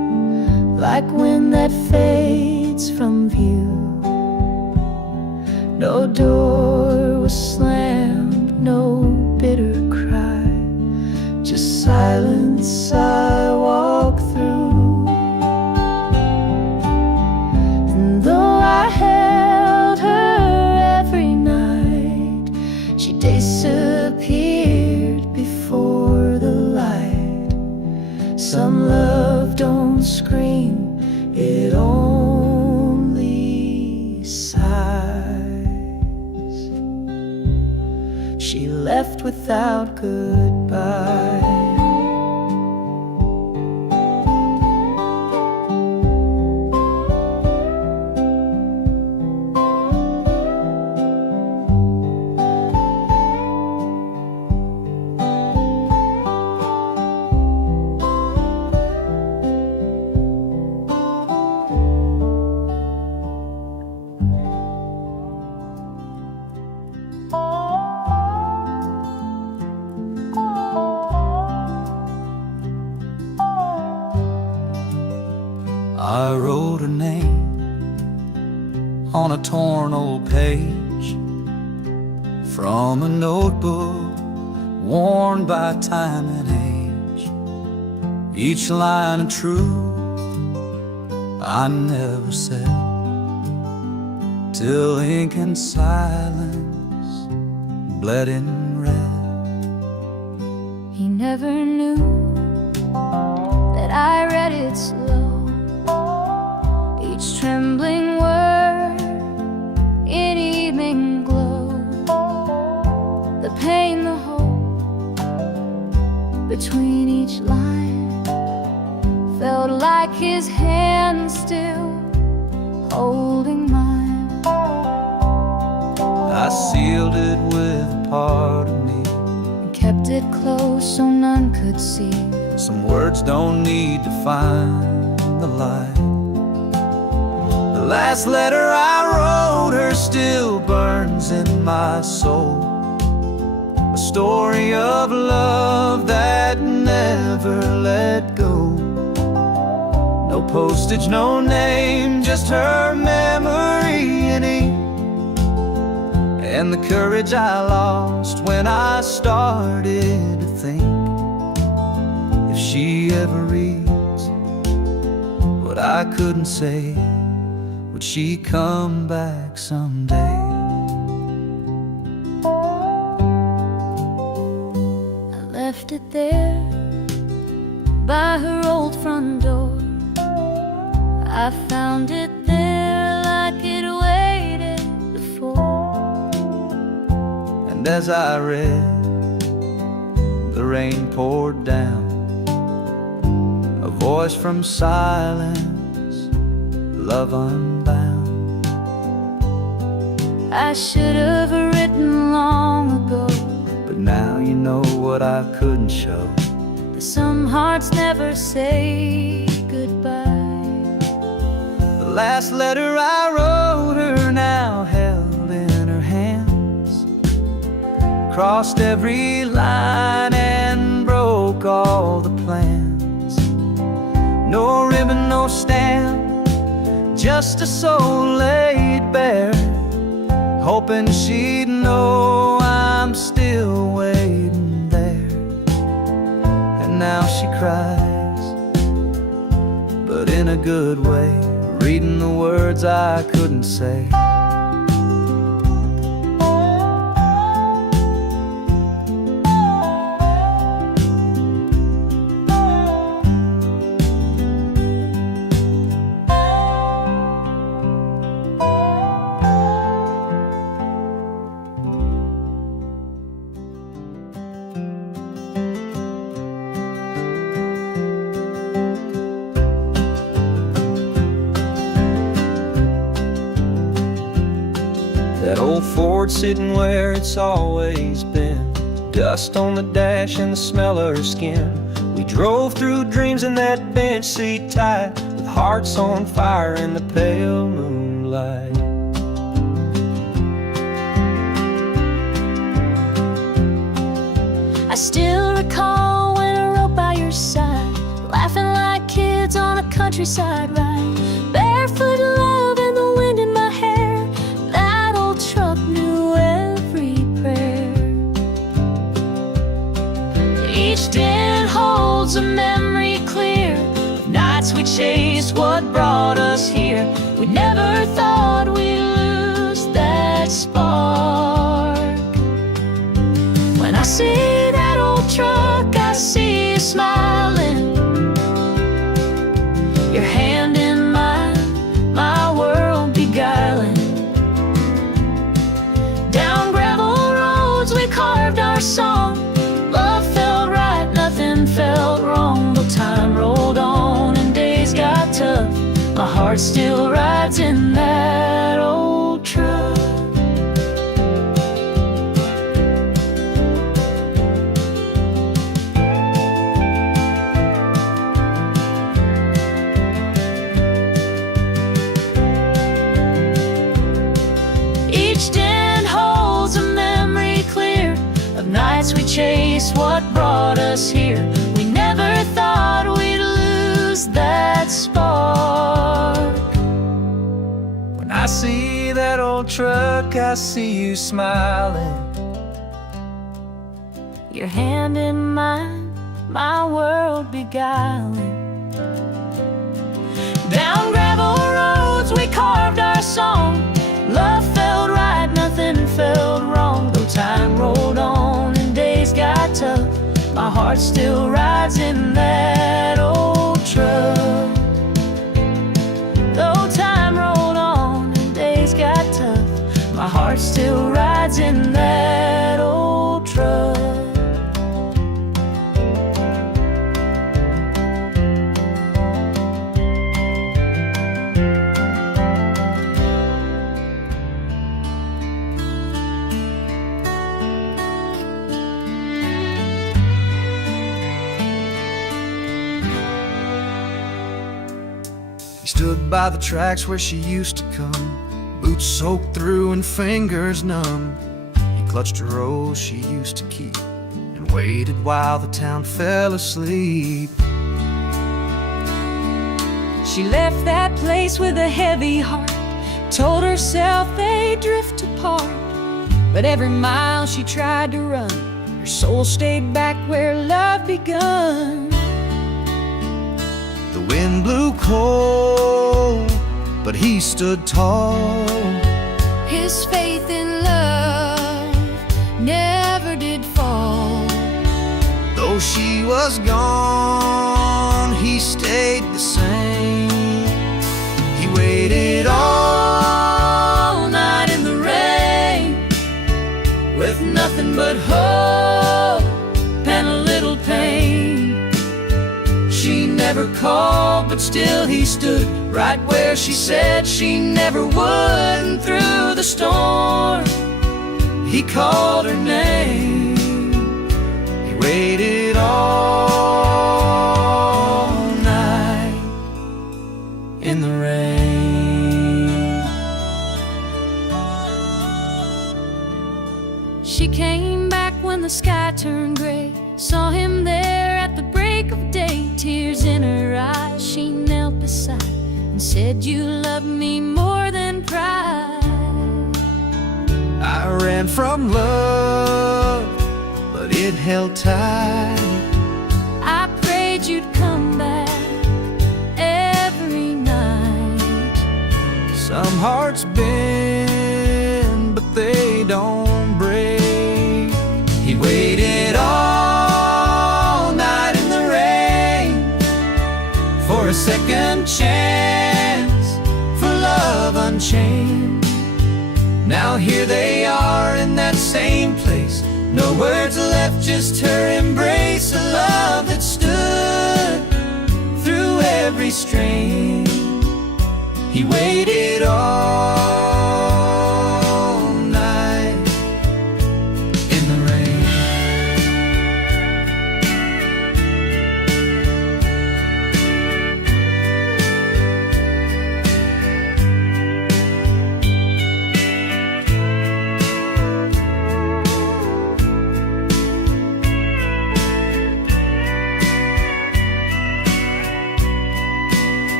like wind that fades from view. No door was slammed, no bitter cry, just silence I walk through. And though I held her every night, she disappeared before the light. Some love don't scream, it only sighs. She left without goodbye. I wrote her name on a torn old page from a notebook worn by time and age. Each line of truth I never said, till ink and silence bled in red. He never knew that I read it slow, each trembling word in evening glow. The pain, the hope between each line felt like his hand still holding mine. I sealed it with a part of me, And kept it close so none could see. some words don't need to find the light. The last letter I wrote her still burns in my soul, a story of love that never let go. No postage, no name, just her memory in ink, and the courage I lost when I started to think, if she ever reads what I couldn't say, would she come back someday? I left it there by her old front door. I found it there like it waited before. And as I read, the rain poured down, a voice from silence, love unbound. I should have written long ago, But now you know what I couldn't show. that some hearts never say goodbye. The last letter I wrote her now held in her hands, crossed every line and broke all the plans. No ribbon, no stamp, just a soul laid bare, hoping she'd know I'm still waiting there. And now she cries, but in a good way, reading the words I couldn't say. That old Ford sitting where it's always been, dust on the dash and the smell of her skin. We drove through dreams in that bench seat tight, with hearts on fire in the pale moonlight. I still recall when I rode by your side, laughing like kids on a countryside ride, barefoot love and the wind in my hair. That old truck knew every prayer. Each den holds a memory clear of nights we chased what brought us here. We never thought we'd lose that spark. When I see that old truck, I see you smiling, your hand in mine, my world beguiling. Down gravel roads we carved our song. Love felt right, nothing felt wrong. But time rolled on and days got tough. My heart still rides in that old truck. Each den holds a memory clear of nights we chased what brought us here. We never thought we'd lose that spark. When I see that old truck, I see you smiling, Your hand in mine, my world beguiling. Down gravel roads we carved our song. Love felt right, nothing felt wrong. Though time rolled on and days got tough, my heart still rides in that old truck. Though time rolled on and days got tough, my heart still rides in that old truck. He stood by the tracks where she used to come, boots soaked through and fingers numb. He clutched a rose she used to keep and waited while the town fell asleep. She left that place with a heavy heart, told herself they'd drift apart. But every mile she tried to run, her soul stayed back where love begun. The wind blew cold, but he stood tall. His faith in love never did fall. Though she was gone, he stayed the same. He waited all night in the rain, with nothing but hope and a little pain. She never called, but still he stood right where she said she never would. And through the storm, he called her name. He waited all night in the rain. She came back when the sky turned gray, saw him there at the break of day. Tears in her eyes, she knelt beside and said, "You love me more than pride." I ran from love, but it held tight. I prayed you'd come back every night. Some hearts bend, but they don't break. He waited all night in the rain for a second chance, for love unchained. Now here they are in that same place, no words left, just her embrace. A love that stood through every strain. He waited all night in the rain.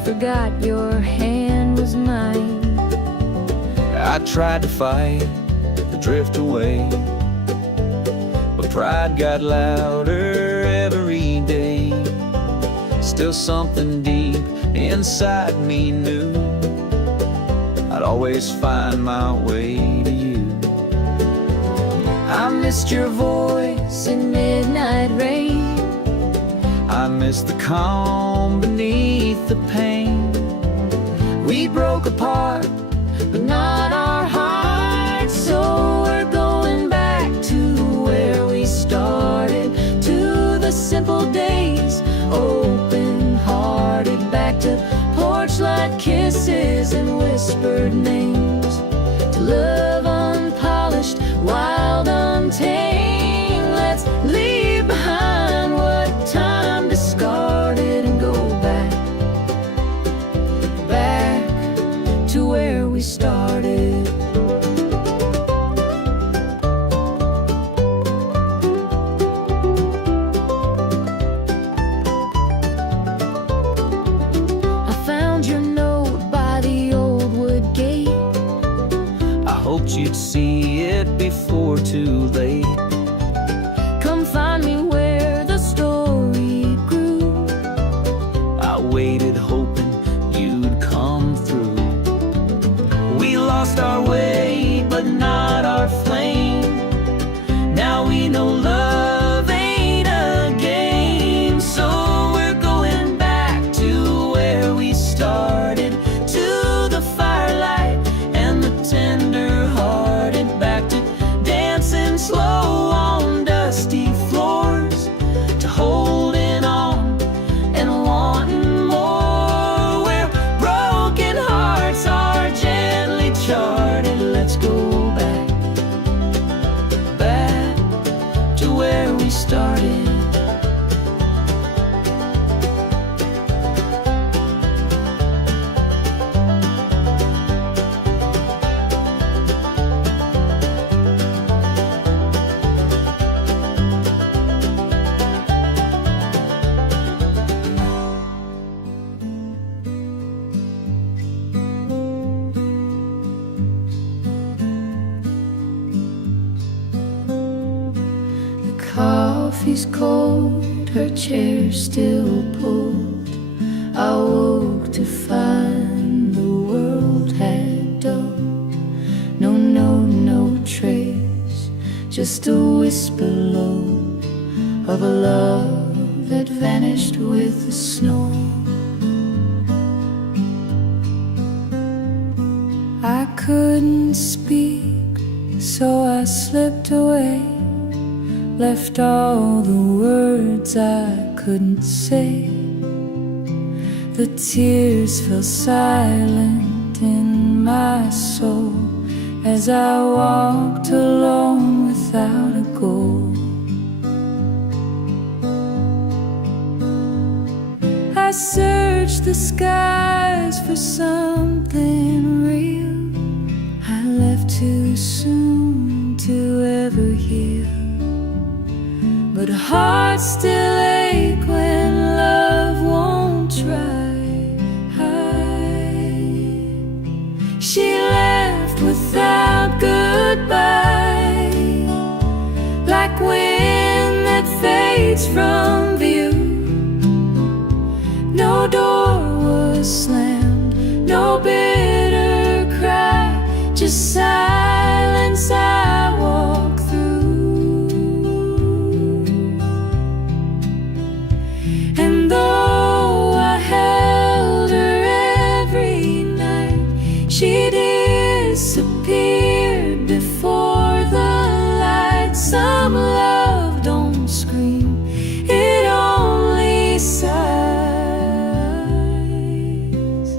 forgot your hand was mine. I tried to fight the drift away, but pride got louder every day. Still something deep inside me knew I'd always find my way to you. I missed your voice in midnight rain. I missed the calm beneath the pain. We broke apart, but not our hearts. So we're going back to where we started, to the simple days, open-hearted. Back to porch light kisses and whispered names, to love unpolished, wild, untamed. Let's leave behind what time discarded and go back to where we started. I found your note by the old wood gate. I hoped you'd see it before too late. Come find me where the story grew. I waited hoping you'd come through. We lost our way, but not our flame. Now we know love ain't a game. So we're going back to where we started, to the firelight and the tender-hearted. Back to dancing slow on dusty floors, to holding on and wanting more. Where broken hearts are gently charted. Let's go back to where we started. Coffee's cold, her chair still pulled. I woke to find the world had dulled. No note, no trace, just a whisper low of a love that vanished with the snow. I couldn't speak, so I slipped away, left all the words I couldn't say. The tears fell silent in my soul as I walked alone without a goal. I searched the skies for something real. I left too soon to ever heal, but hearts still ache when love won't try. She left without goodbye, like wind that fades from view. No door was slammed, no bitter cry, just silence I walk through. And though I held her every night, she disappeared before the light. Some love don't scream, it only sighs.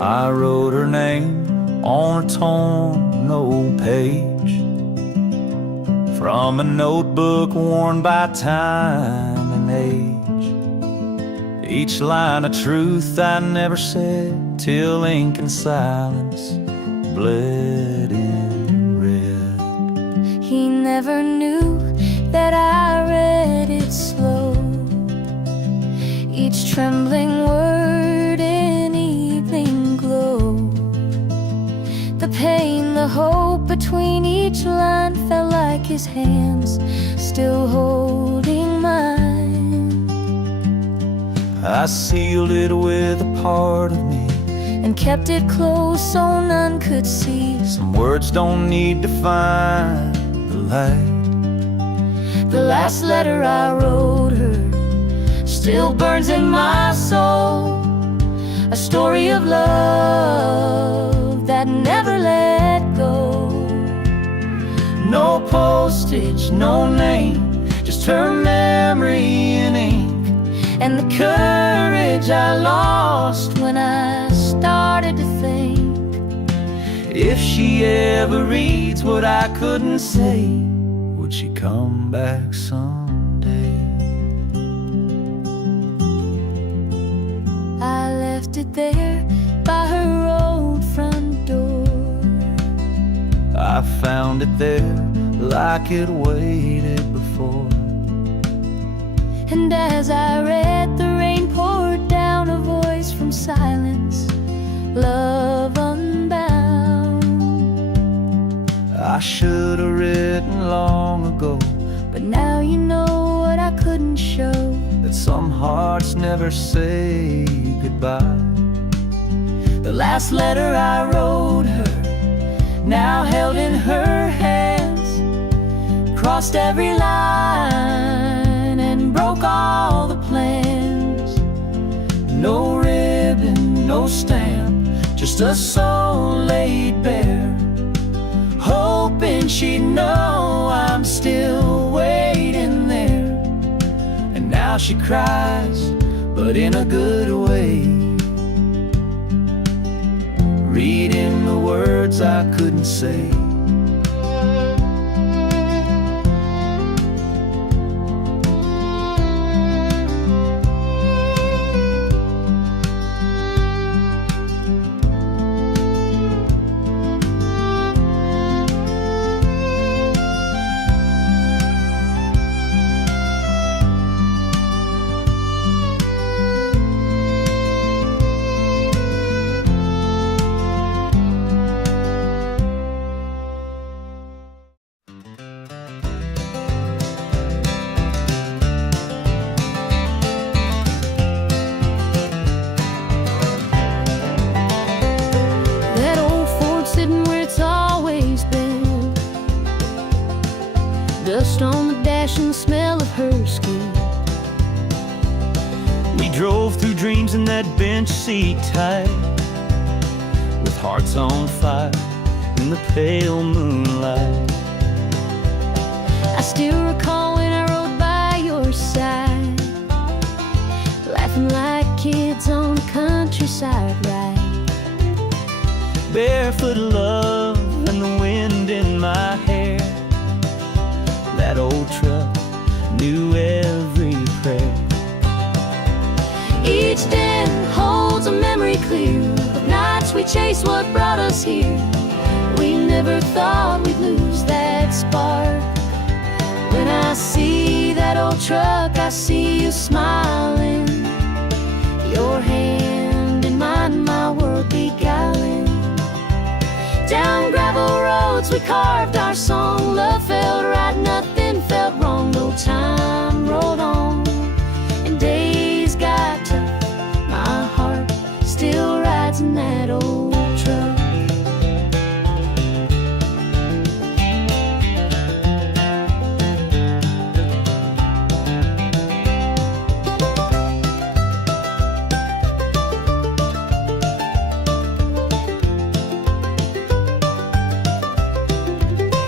I wrote her name on a torn old page from a notebook worn by time and age. Each line of truth I never said till ink and silence bled in red. He never knew that I read it slow, each trembling word in evening glow. The pain, the hope between each line felt like his hands still holding mine. I sealed it with a part of me and kept it close so none could see. Some words don't need to find the light. The last letter I wrote her still burns in my soul, a story of love that never let go. No postage, no name, just her memory in ink, and the courage I lost when I started to think, if she ever reads what I couldn't say, would she come back someday? I left it there by her old front door. I found it there like it waited before. And as I read, the rain poured down, a voice from silence, love unbound. I should have written long ago, but now you know what I couldn't show, that some hearts never say goodbye. the last letter I wrote her, now held in her hands, crossed every line and broke all the plans. No ribbon, no stamp, just a soul laid bare, hoping she'd know I'm still waiting there. And now she cries, but in a good way, reading the words I couldn't say. Dust on the dash and the smell of her skin. We drove through dreams in that bench seat tight, with hearts on fire in the pale moonlight. I still recall when I rode by your side, laughing like kids on the countryside ride. Barefoot love and the wind in my hair. That old truck knew every prayer. Each den holds a memory clear of nights we chased what brought us here. We never thought we'd lose that spark. When I see that old truck, I see you smiling, your hand in mine, my world beguiling. Down gravel roads we carved our song. Love felt right, nothing felt wrong. No time rolled on and days got tough. My heart still rides in that old truck.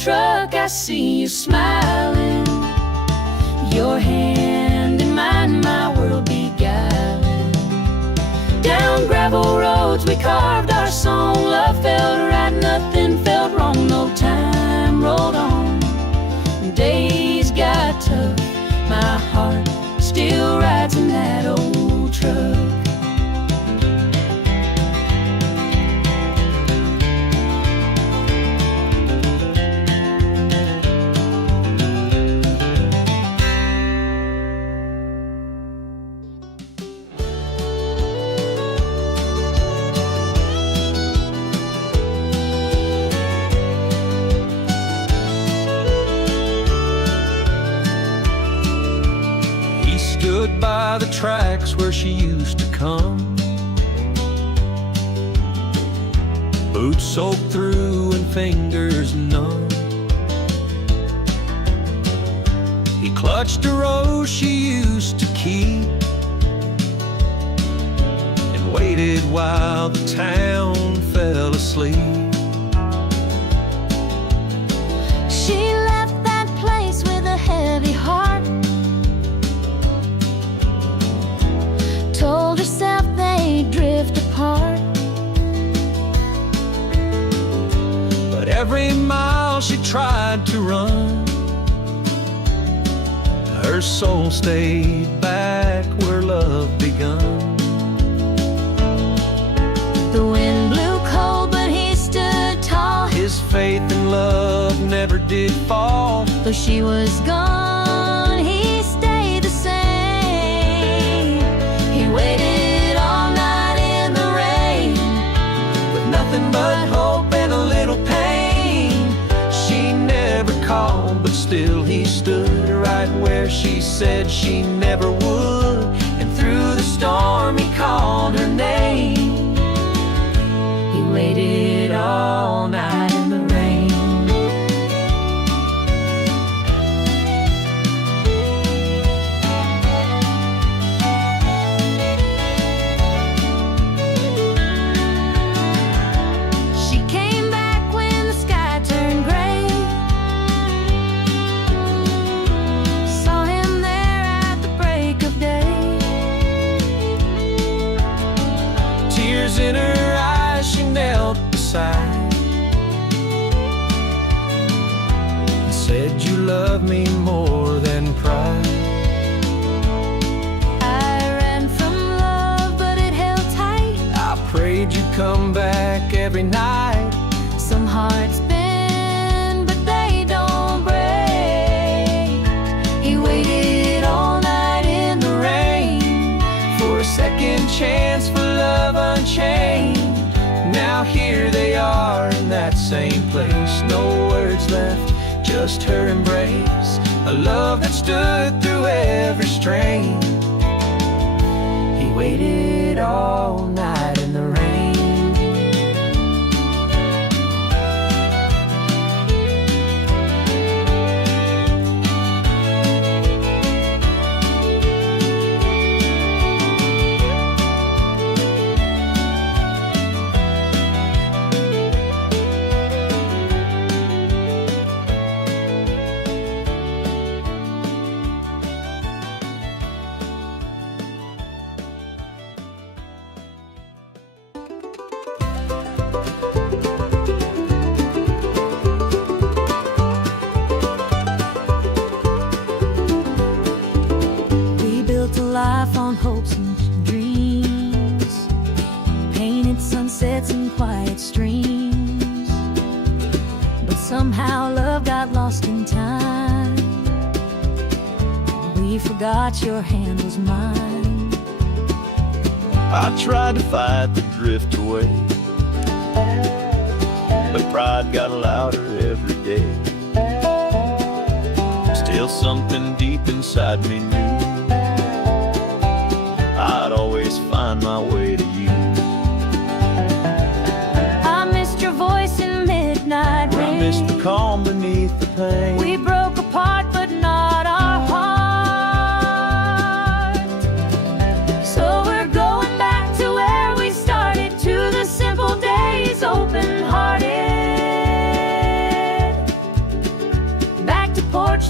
truck, I see you smiling, your hand in mine, my world beguiling. Down gravel roads we carved our song, love felt right, nothing felt wrong, no time rolled on. Days got tough, my heart still rides in that old truck. Stood by the tracks where she used to come, boots soaked through and fingers numb. He clutched a rose she used to keep and waited while the town fell asleep. She left that place with a heavy heart, told herself they'd drift apart. But every mile she tried to run, her soul stayed back where love begun. The wind blew cold, but he stood tall. His faith in love never did fall. Though she was gone, he stayed the same. He waited all night in the rain, with nothing but hope and a little pain. She never called, but still he stood right where she said she never would. And through the storm he called her name. he waited all night in the rain. She came back when the sky turned gray, saw him there at the break of day. Tears in her eyes, she knelt beside and said, "You love me more than pride." I ran from love, but it held tight. I prayed you'd come back every night. Some hearts bend, but they don't break. He waited all night in the rain For a second chance for love unchained. Now here they are in that same place. No words left, just her embrace. A love that stood through every strain. He waited all night in the rain. We built a life on hopes and dreams, painted sunsets and quiet streams. But somehow love got lost in time. We forgot your hand was mine. I tried to fight the drift away, but pride got louder every day. Still something deep inside me knew I'd always find my way to you. I missed your voice in midnight I rain. missed the calm beneath the pain. We broke apart, but not our heart. So we're going back to where we started, to the simple days, open-hearted.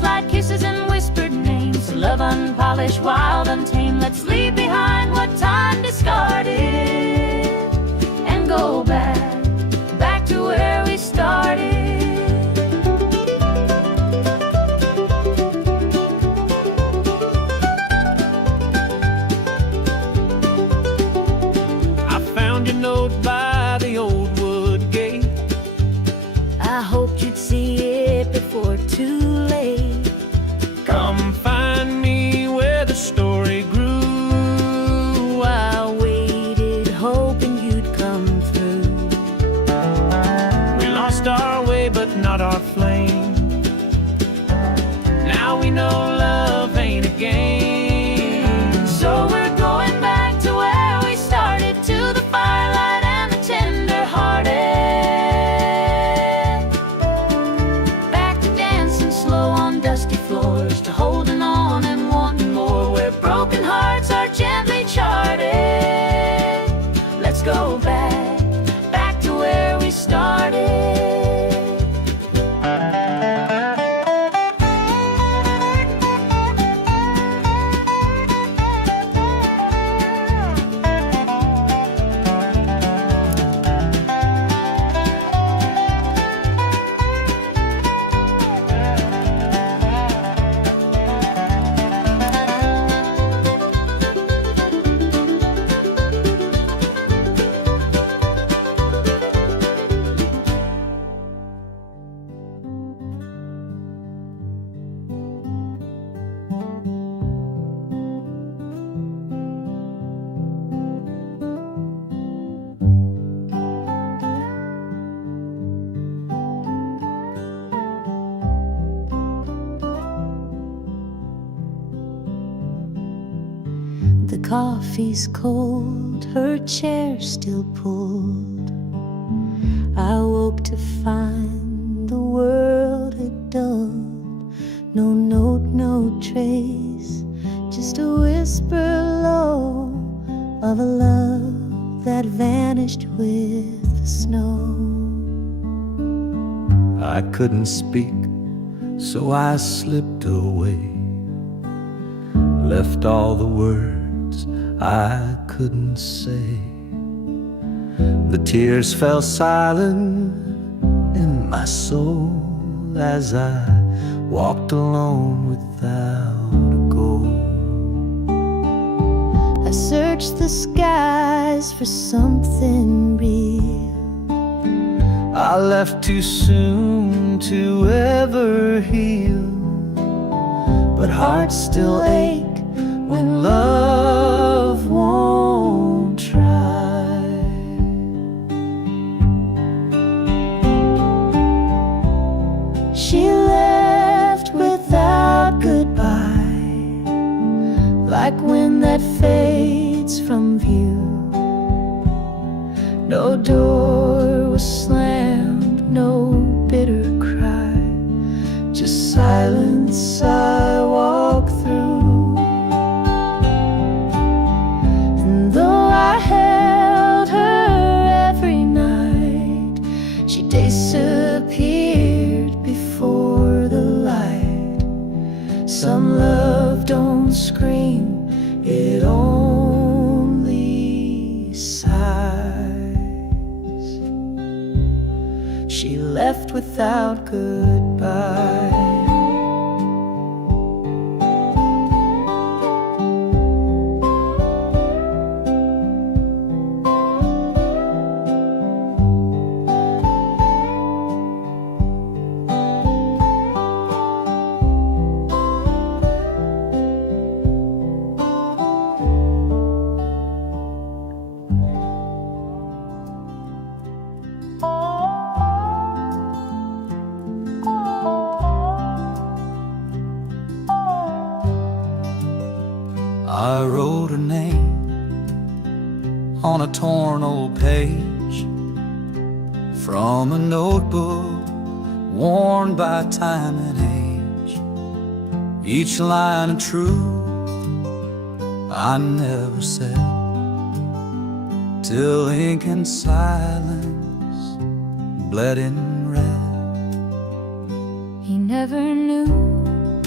torchlight kisses and whispered names. Love unpolished, wild, untamed. Let's leave behind what time discarded and go back to where we started. I found your note by the old wood gate. I hoped you'd see it before too late. Come find me where the story grew. I waited, hoping you'd come through. We lost our way, but not our flame. Now we know love ain't a game. So we're going back to where we started, to the firelight and the tender-hearted. Back to dancing slow on dusty floors, to holding on and wanting more, where broken hearts are gently charted. Let's go back to where we started. The coffee's cold, her chair still pulled. I woke to find the world had dulled. No note, no trace, just a whisper low of a love that vanished with the snow. I couldn't speak, so I slipped away, left all the words I couldn't say. The tears fell silent in my soul as I walked alone without a goal. I searched the skies for something real. I left too soon to ever heal, but hearts still ache when love won't try. She left without goodbye, like wind that fades from view. No door was slammed, no bitter cry, just silence I walk through. And though I held her every night, she disappeared before the light. Some love don't scream, it only sighs. She left without goodbye. I wrote her name on a torn old page from a notebook worn by time and age. Each line of truth I never said, till ink and silence bled in red. He never knew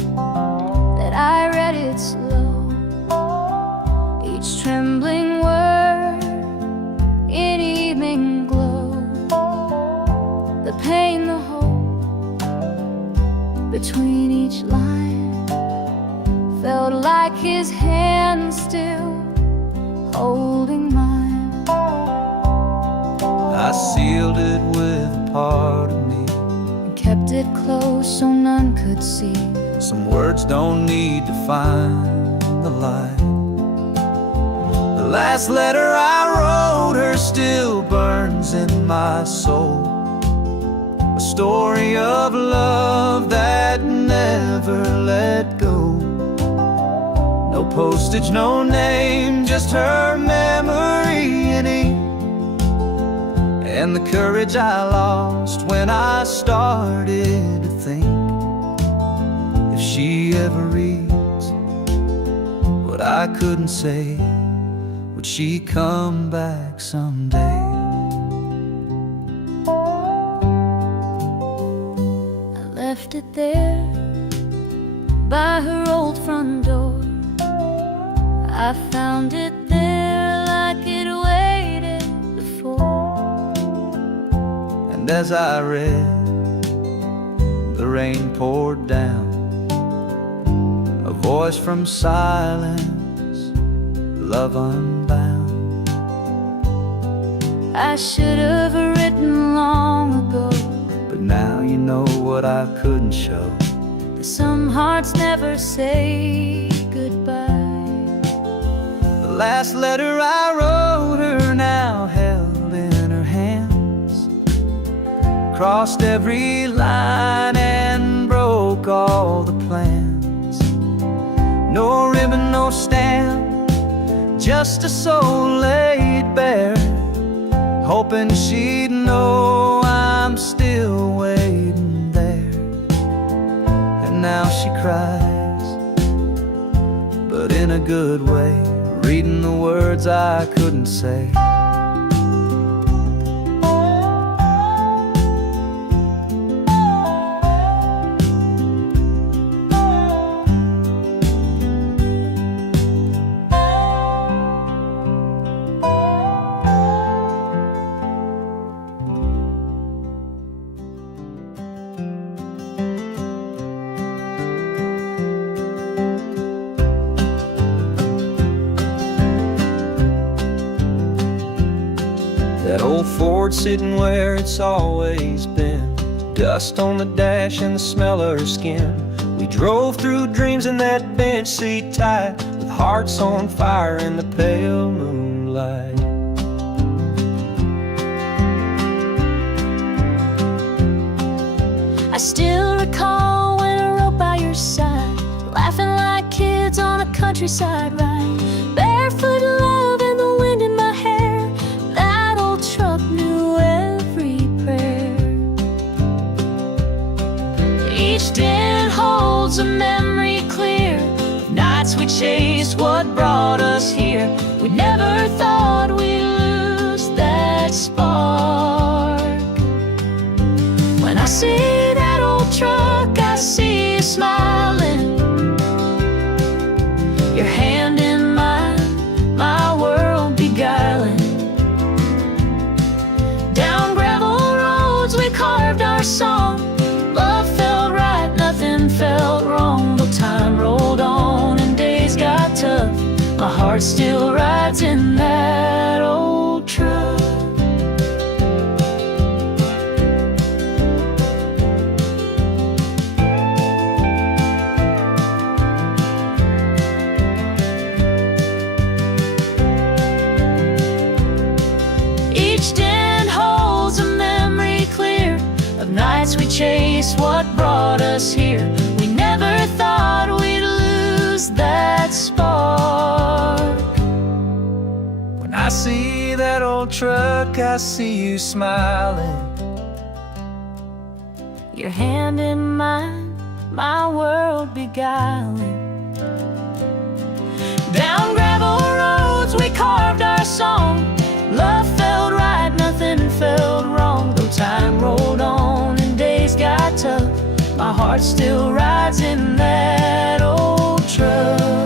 write it slow, each trembling word in evening glow. The pain, the hope between each line felt like his hand still holding mine. I sealed it with a part of me, And kept it close so none could see. some words don't need to find the light. The last letter I wrote her still burns in my soul, a story of love that never let go. No postage, no name, just her memory in ink, and the courage I lost when I started to think, if she ever reads what I couldn't say, would she come back someday? I left it there by her old front door. I found it there like it waited before. And as I read, the rain poured down, a voice from silence, love unbound. I should have written long ago, But now you know what I couldn't show. that some hearts never say goodbye. The last letter I wrote her now held in her hands, crossed every line and broke all the plans. No ribbon, no stamp, just a soul laid bare, hoping she'd know I'm still waiting there. And now she cries, but in a good way, reading the words I couldn't say. That old Ford sitting where it's always been, dust on the dash and the smell of her skin. We drove through dreams in that bench seat tight, with hearts on fire in the pale moonlight. I still recall when I rode by your side, laughing like kids on a countryside ride. Barefoot love and the wind in my hair, that old truck knew every prayer. Each dent holds a memory clear of nights we chased what brought us here. We never thought we'd lose that spark. When I see that old truck, I see you smiling, your hand in mine, my world beguiling. Down gravel roads we carved our song, love felt right, nothing felt wrong. Though time rolled on and days got tough, my heart still rides in that old truck. We chased what brought us here. We never thought we'd lose that spark. When I see that old truck, I see you smiling, your hand in mine, my world beguiling. Down gravel roads we carved our song, love felt right, nothing felt wrong. Though time rolled on and days got tough, my heart still rides in that old truck.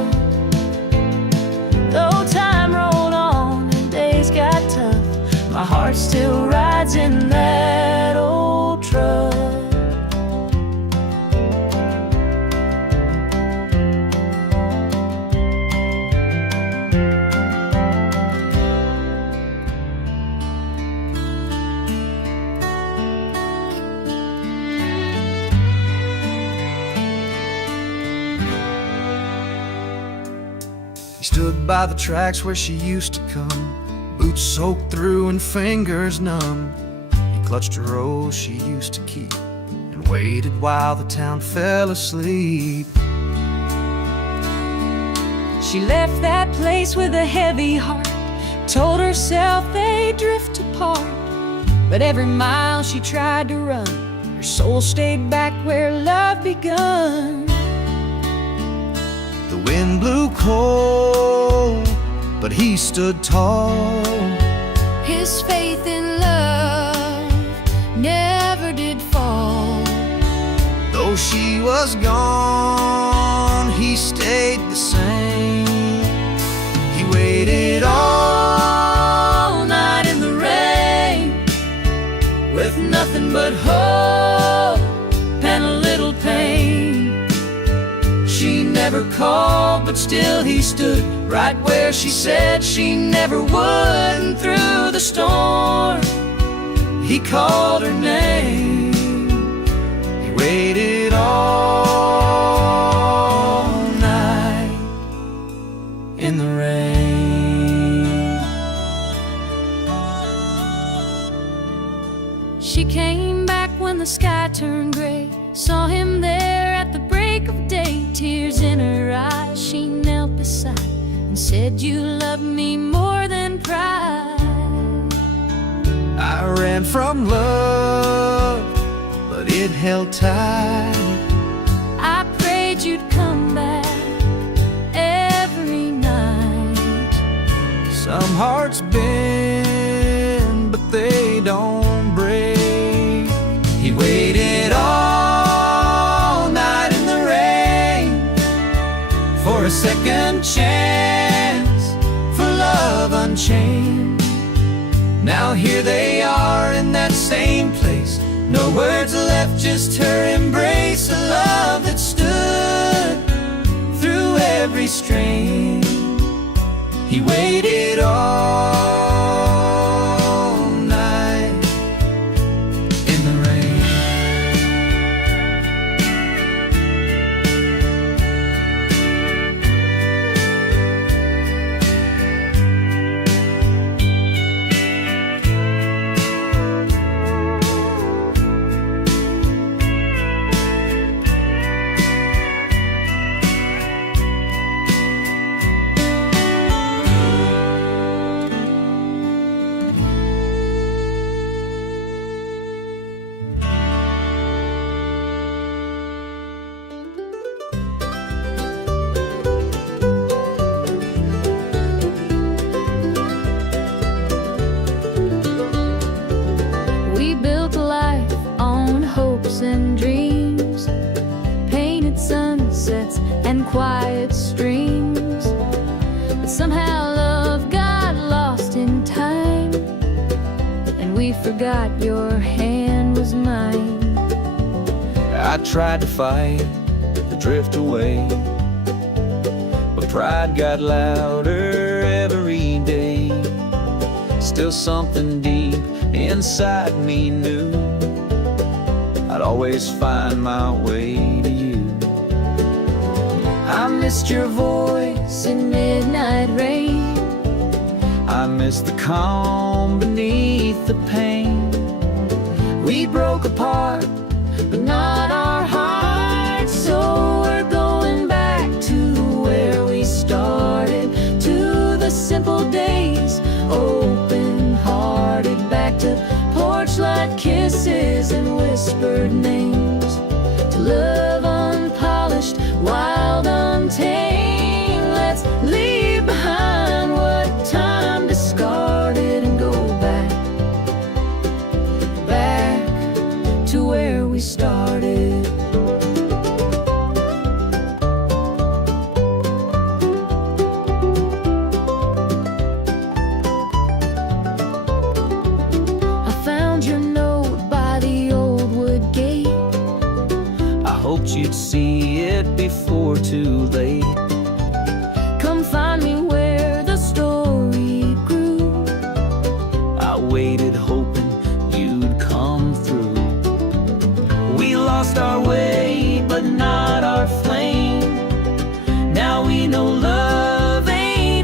stood by the tracks where she used to come, boots soaked through and fingers numb. He clutched a rose she used to keep and waited while the town fell asleep. She left that place with a heavy heart, told herself they'd drift apart. But every mile she tried to run, her soul stayed back where love begun. The wind blew cold, but he stood tall. His faith in love never did fall. Though she was gone, he stayed the same. He waited all night in the rain, with nothing but hope and a little pain. She never called, but still he stood right where she said she never would. And through the storm, he called her name. He waited all night in the rain. She came back when the sky turned gray, saw him there at the break of day. Tears in her eyes, she knelt beside and said, "You love me more than pride." I ran from love, but it held tight. I prayed you'd come back every night. Some hearts bend, but they don't break. He waited all night in the rain for a second chance, for love unchained. Now here they are in that same place, no words left, just her embrace. A love that stood through every strain. He waited all night in the rain. We built a life on hopes and dreams, painted sunsets and quiet streams. But somehow love got lost in time, and we forgot your hand was mine. I tried to fight the drift away, but pride got louder every day. Still something deep inside me knew I'd always find my way to you. I missed your voice In midnight rain, I missed the calm beneath the pain. We broke apart, but not our hearts. So we're going back to where we started, to the simple days, open-hearted, back to porch-light kisses and whispered names, to love unpolished, wild, untamed. Let's leave behind what time discarded and go back, back to where we started. I found your note by the old wood gate. I hoped you'd see it before too late. Come find me where the story grew. I waited hoping you'd come through. We lost our way, but not our flame. Now we know love ain't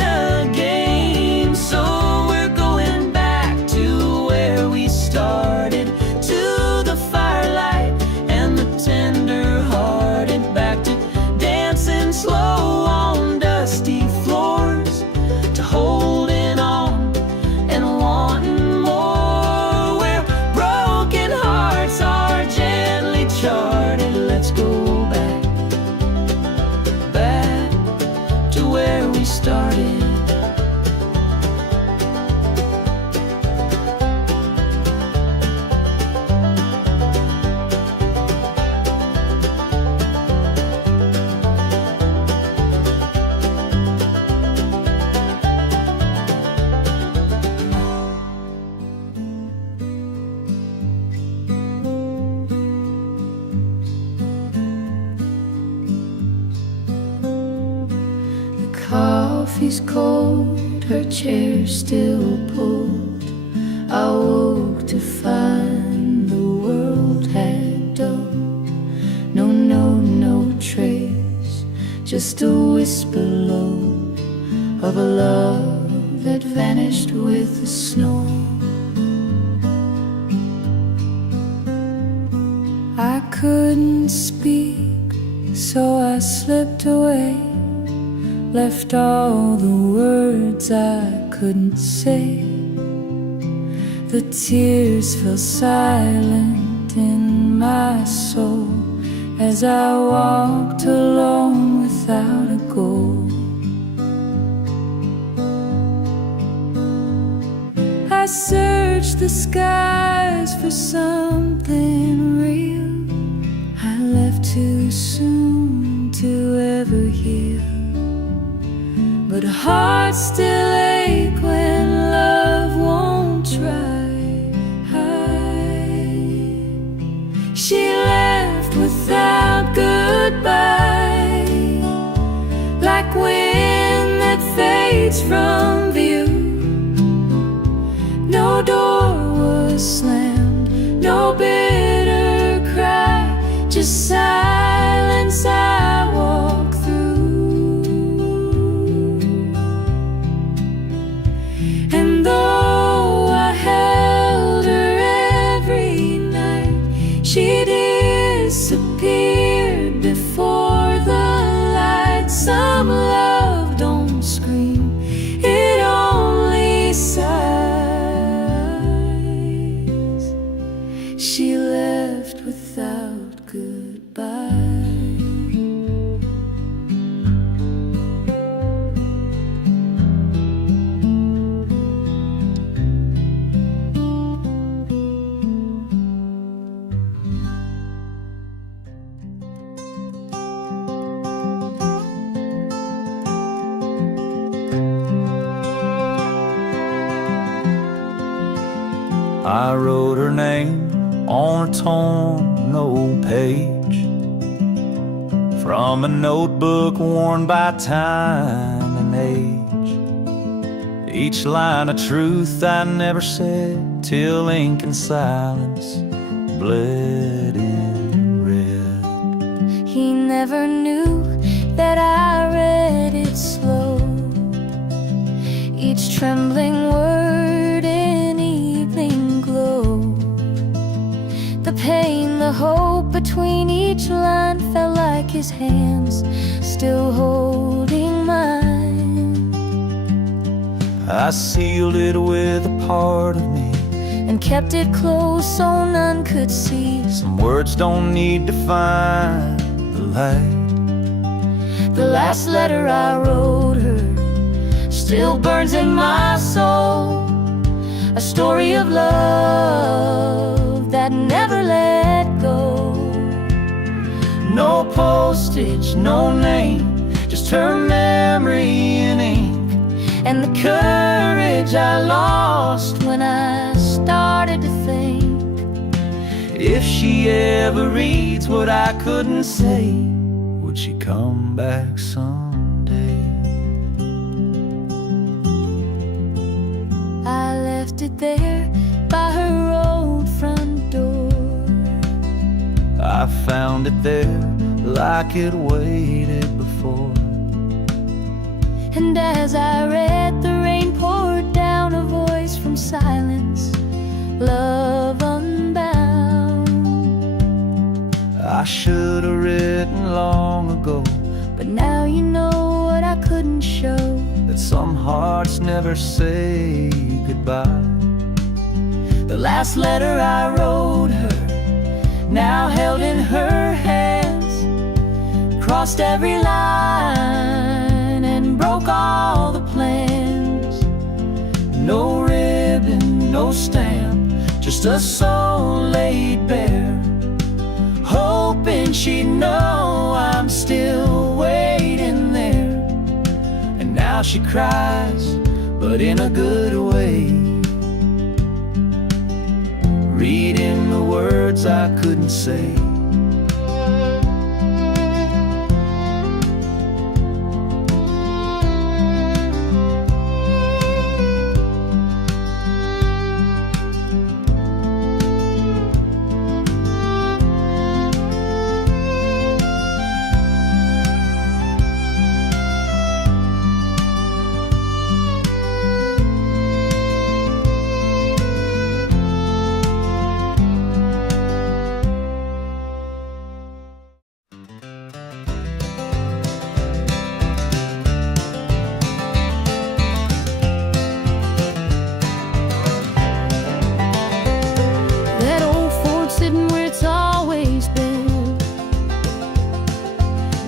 coffee's cold, her chair still pulled. I woke to find the world had dulled. No trace, just a whisper low of a love that vanished with the snow. I couldn't speak, so I slipped away, left all the words I couldn't say. The tears fell silent in my soul as I walked alone without a goal. I searched the skies for something real. I left too soon to ever heal, but hearts still ache when love won't try. She left without goodbye, like wind that fades from view. No door was slammed, no bitter cry, just silence I walk through. And though I held her every night, she disappeared before the light. Some love don't scream, it only sighs. She left without goodbye. I wrote her name on a torn old page from a notebook worn by time and age. Each line of truth I never said till ink and silence bled in red. He never knew that I read it slow, each trembling word in evening glow. The pain, the hope between each line felt like his hands still holding mine. I sealed it with a part of me and kept it close so none could see. Some words don't need to find the light. The last letter I wrote her still burns in my soul, a story of love that never let go. No postage, no name, just her memory in ink, and the courage I lost when I started to think. If she ever reads what I couldn't say, would she come back someday? I left it there by her old front door. I found it there like it waited before. And as I read, the rain poured down, a voice from silence, love unbound. I should have written long ago, but now you know what I couldn't show, that some hearts never say goodbye. the last letter I wrote her, now held in her hands, crossed every line and broke all the plans. No ribbon, no stamp, just a soul laid bare, hoping she'd know I'm still waiting there. And now she cries, but in a good way, reading the words I couldn't say.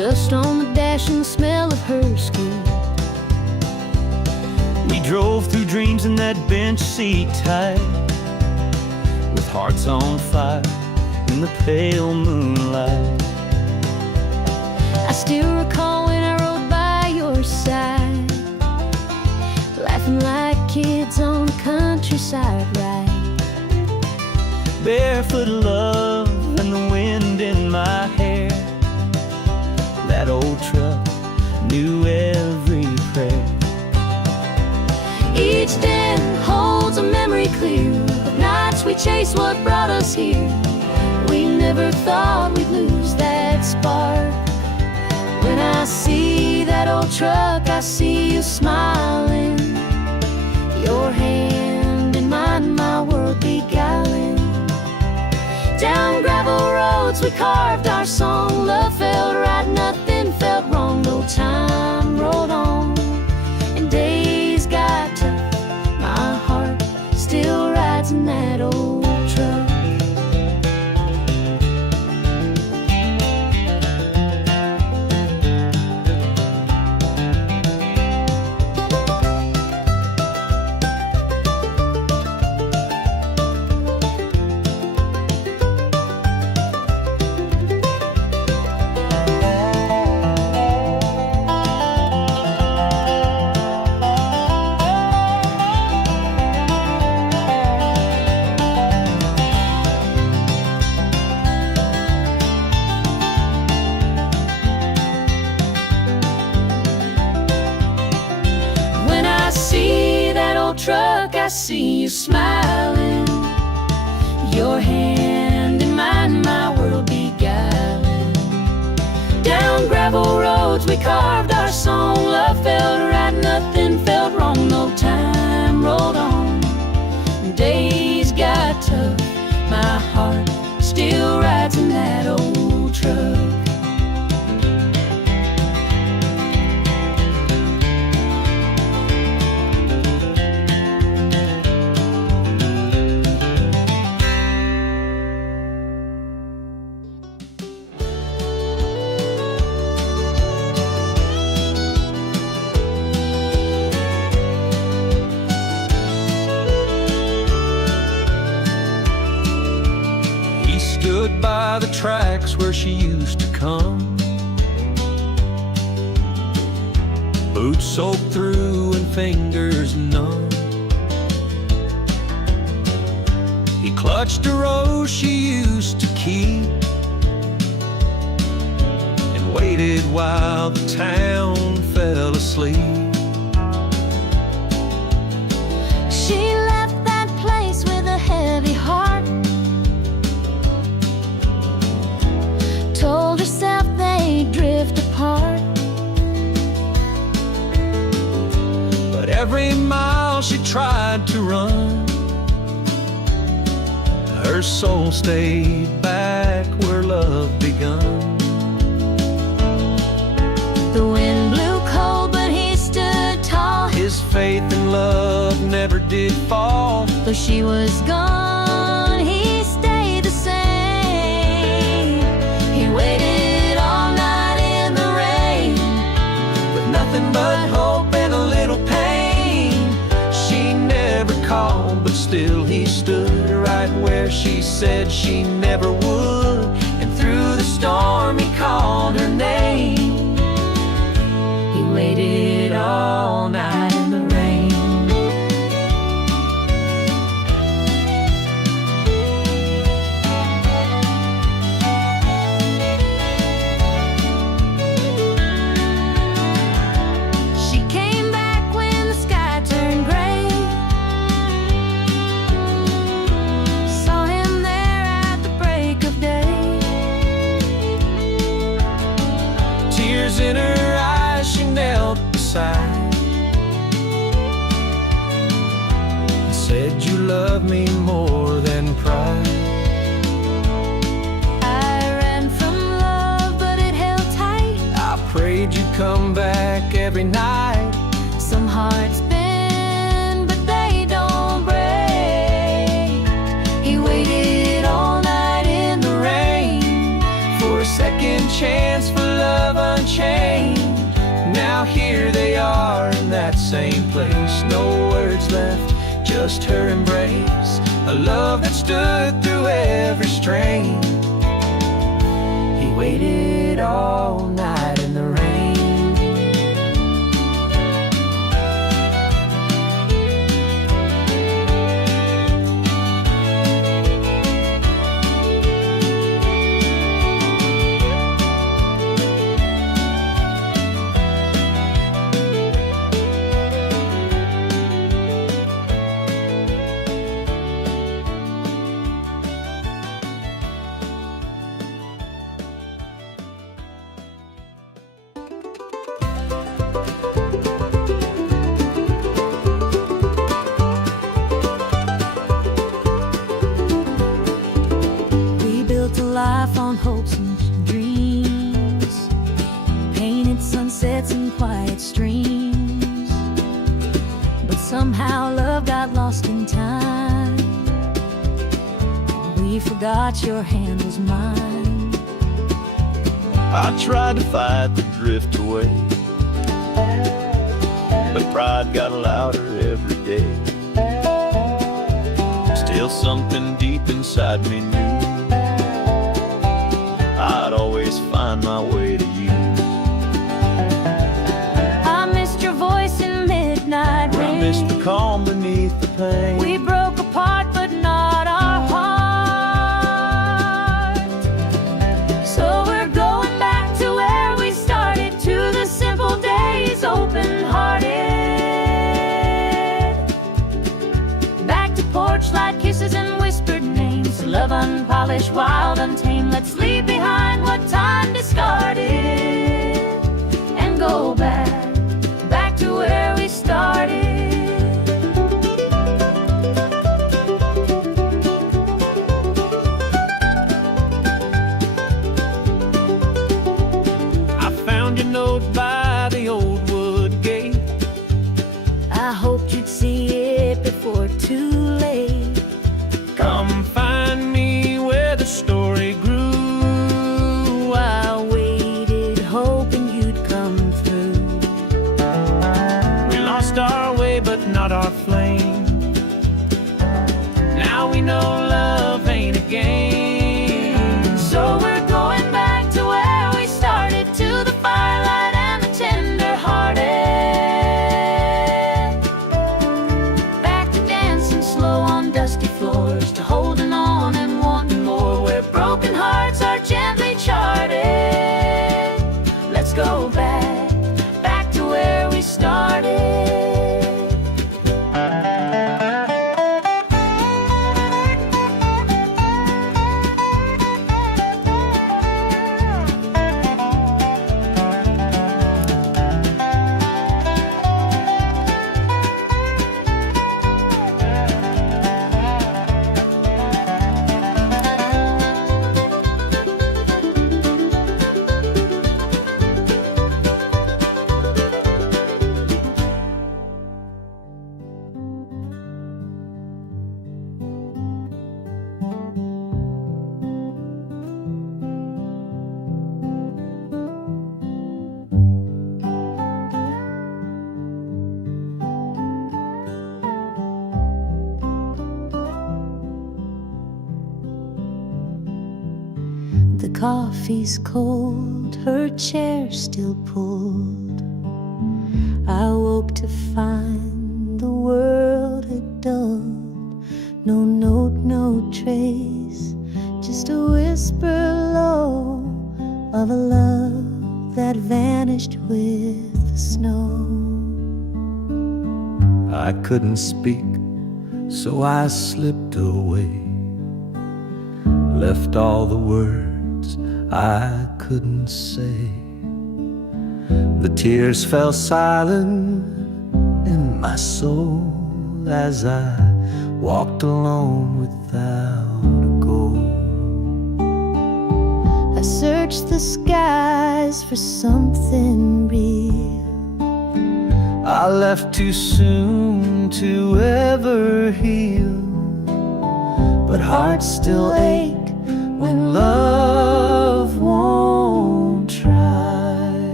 dust on the dash and the smell of her skin. We drove through dreams in that bench seat tight, with hearts on fire in the pale moonlight. I still recall when I rode by your side, laughing like kids on a countryside ride. Barefoot love and the wind in my hair. That old truck knew every prayer. Each day holds a memory clear of nights we chased what brought us here. We never thought we'd lose that spark. When I see that old truck, I see you smiling, your hand in mine, my world beguiling. Down gravel roads we carved our song. Love felt right, nothing felt wrong. No time rolled on and days got tough. My heart still rides in that old truck. Truck, I see you smiling, your hand in mine, my world beguiling. Down gravel roads we carved our song. Love felt right, nothing felt wrong. No time rolled on, days got tough. My heart still rides in that old truck. Stood by the tracks where she used to come, boots soaked through and fingers numb. He clutched a rose she used to keep and waited while the town fell asleep. She left that place with a heavy heart, told herself they'd drift apart. But every mile she tried to run, her soul stayed back where love begun. The wind blew cold, but he stood tall. His faith in love never did fall. Though she was gone, he stayed the same. He waited all night in the rain, With nothing but hope and a little pain. She never called, but still he stood right where she said she never would. And through the storm he called her name. he waited all night in the rain. She came back when the sky turned gray, saw him there at the break of day. Tears in her eyes, she knelt beside and said, "You love me more than pride." I ran from love, but it held tight. I prayed you'd come back every night. Some hearts bend, but they don't break. He waited all night in the rain For a second chance for love love unchained. Now here they are in that same place. No words left, just her embrace. A love that stood through every strain. He waited all night in the rain. Life on hopes and dreams, painted sunsets and quiet streams. But somehow love got lost in time. We forgot your hand was mine. I tried to fight the drift away, but pride got louder every day. Still something deep inside me knew I'd always find my way to you. I missed your voice in midnight rain. I missed the calm beneath the pain. We broke apart but not our heart. So we're going back to where we started, to the simple days, open-hearted. Back to porch light kisses and whispered names. Love unpolished, wild, untamed. Let's leave behind what time discarded and go back to where we started. I found your note by the old wood gate. I hoped you'd see it before too late. Come find me where the story grew. I waited, hoping you'd come through. We lost our way, but not our flame. Now we know love ain't a game. So we're going back to where we started, to the firelight and the tender-hearted. Back to dancing slow on dusty floors, to holding on and wanting more, where broken hearts are gently charted. Let's go back to where we started. The coffee's cold, her chair still pulled. I woke to find the world had dulled. No note, no trace, just a whisper low of a love that vanished with the snow. I couldn't speak, so I slipped away, left all the words I couldn't say. The tears fell silent in my soul as I walked alone without a goal. I searched the skies for something real. I left too soon to ever heal, but hearts still ache when love won't try.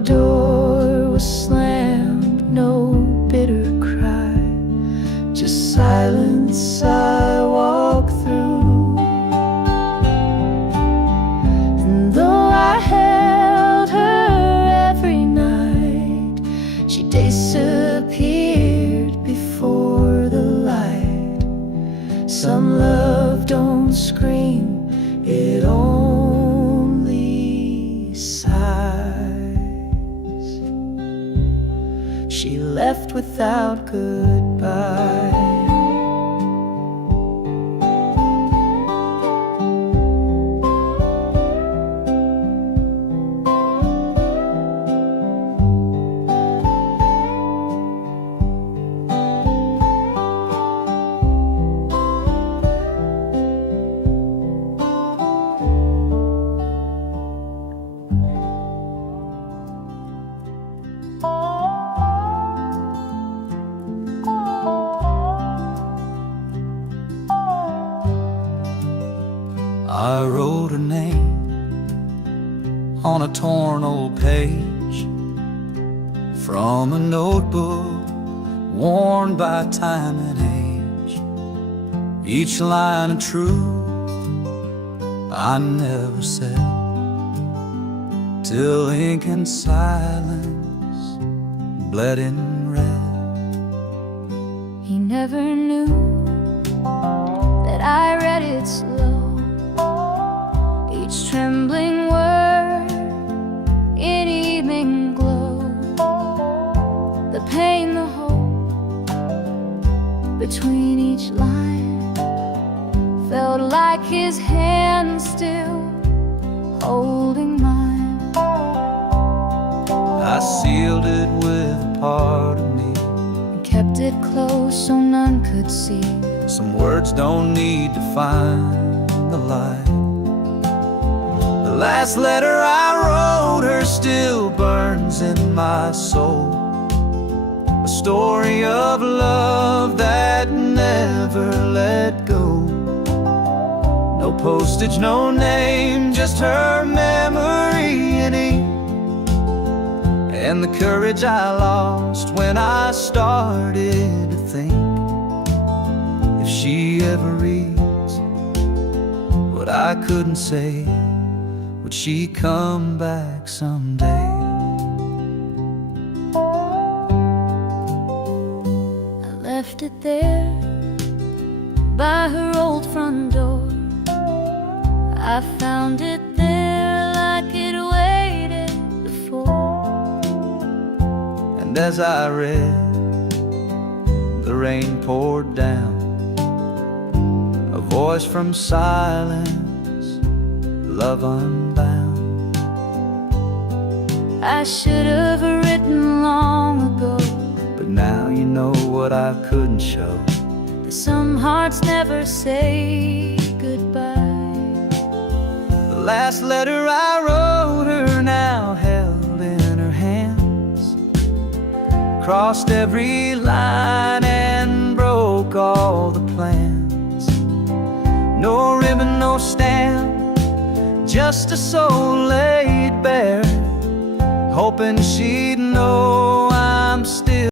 door was slammed, no bitter cry, just silence I walk through. And though I held her every night, she disappeared before the light. Some love don't scream, it only sighs. She left without goodbye. I wrote her name on a torn old page from a notebook worn by time and age. Each line of truth I never said, till ink and silence bled in red. He never knew that I read it slow, each trembling word in evening glow. The pain, the hope between each line felt like his hand still holding mine. I sealed it with a part of me, And kept it close so none could see. some words don't need to find the light. The last letter I wrote her still burns in my soul, a story of love that never let go. No postage, no name, just her memory in ink, and the courage I lost when I started to think, if she ever reads what I couldn't say, would she come back someday? I left it there by her old front door. I found it there like it waited before. And as I read, the rain poured down, a voice from silence, love unbound. I should have written long ago, But now you know what I couldn't show. that some hearts never say goodbye. The last letter I wrote her now held in her hands, crossed every line and broke all the plans. No ribbon, no stamp, just a soul laid bare, hoping she'd know I'm still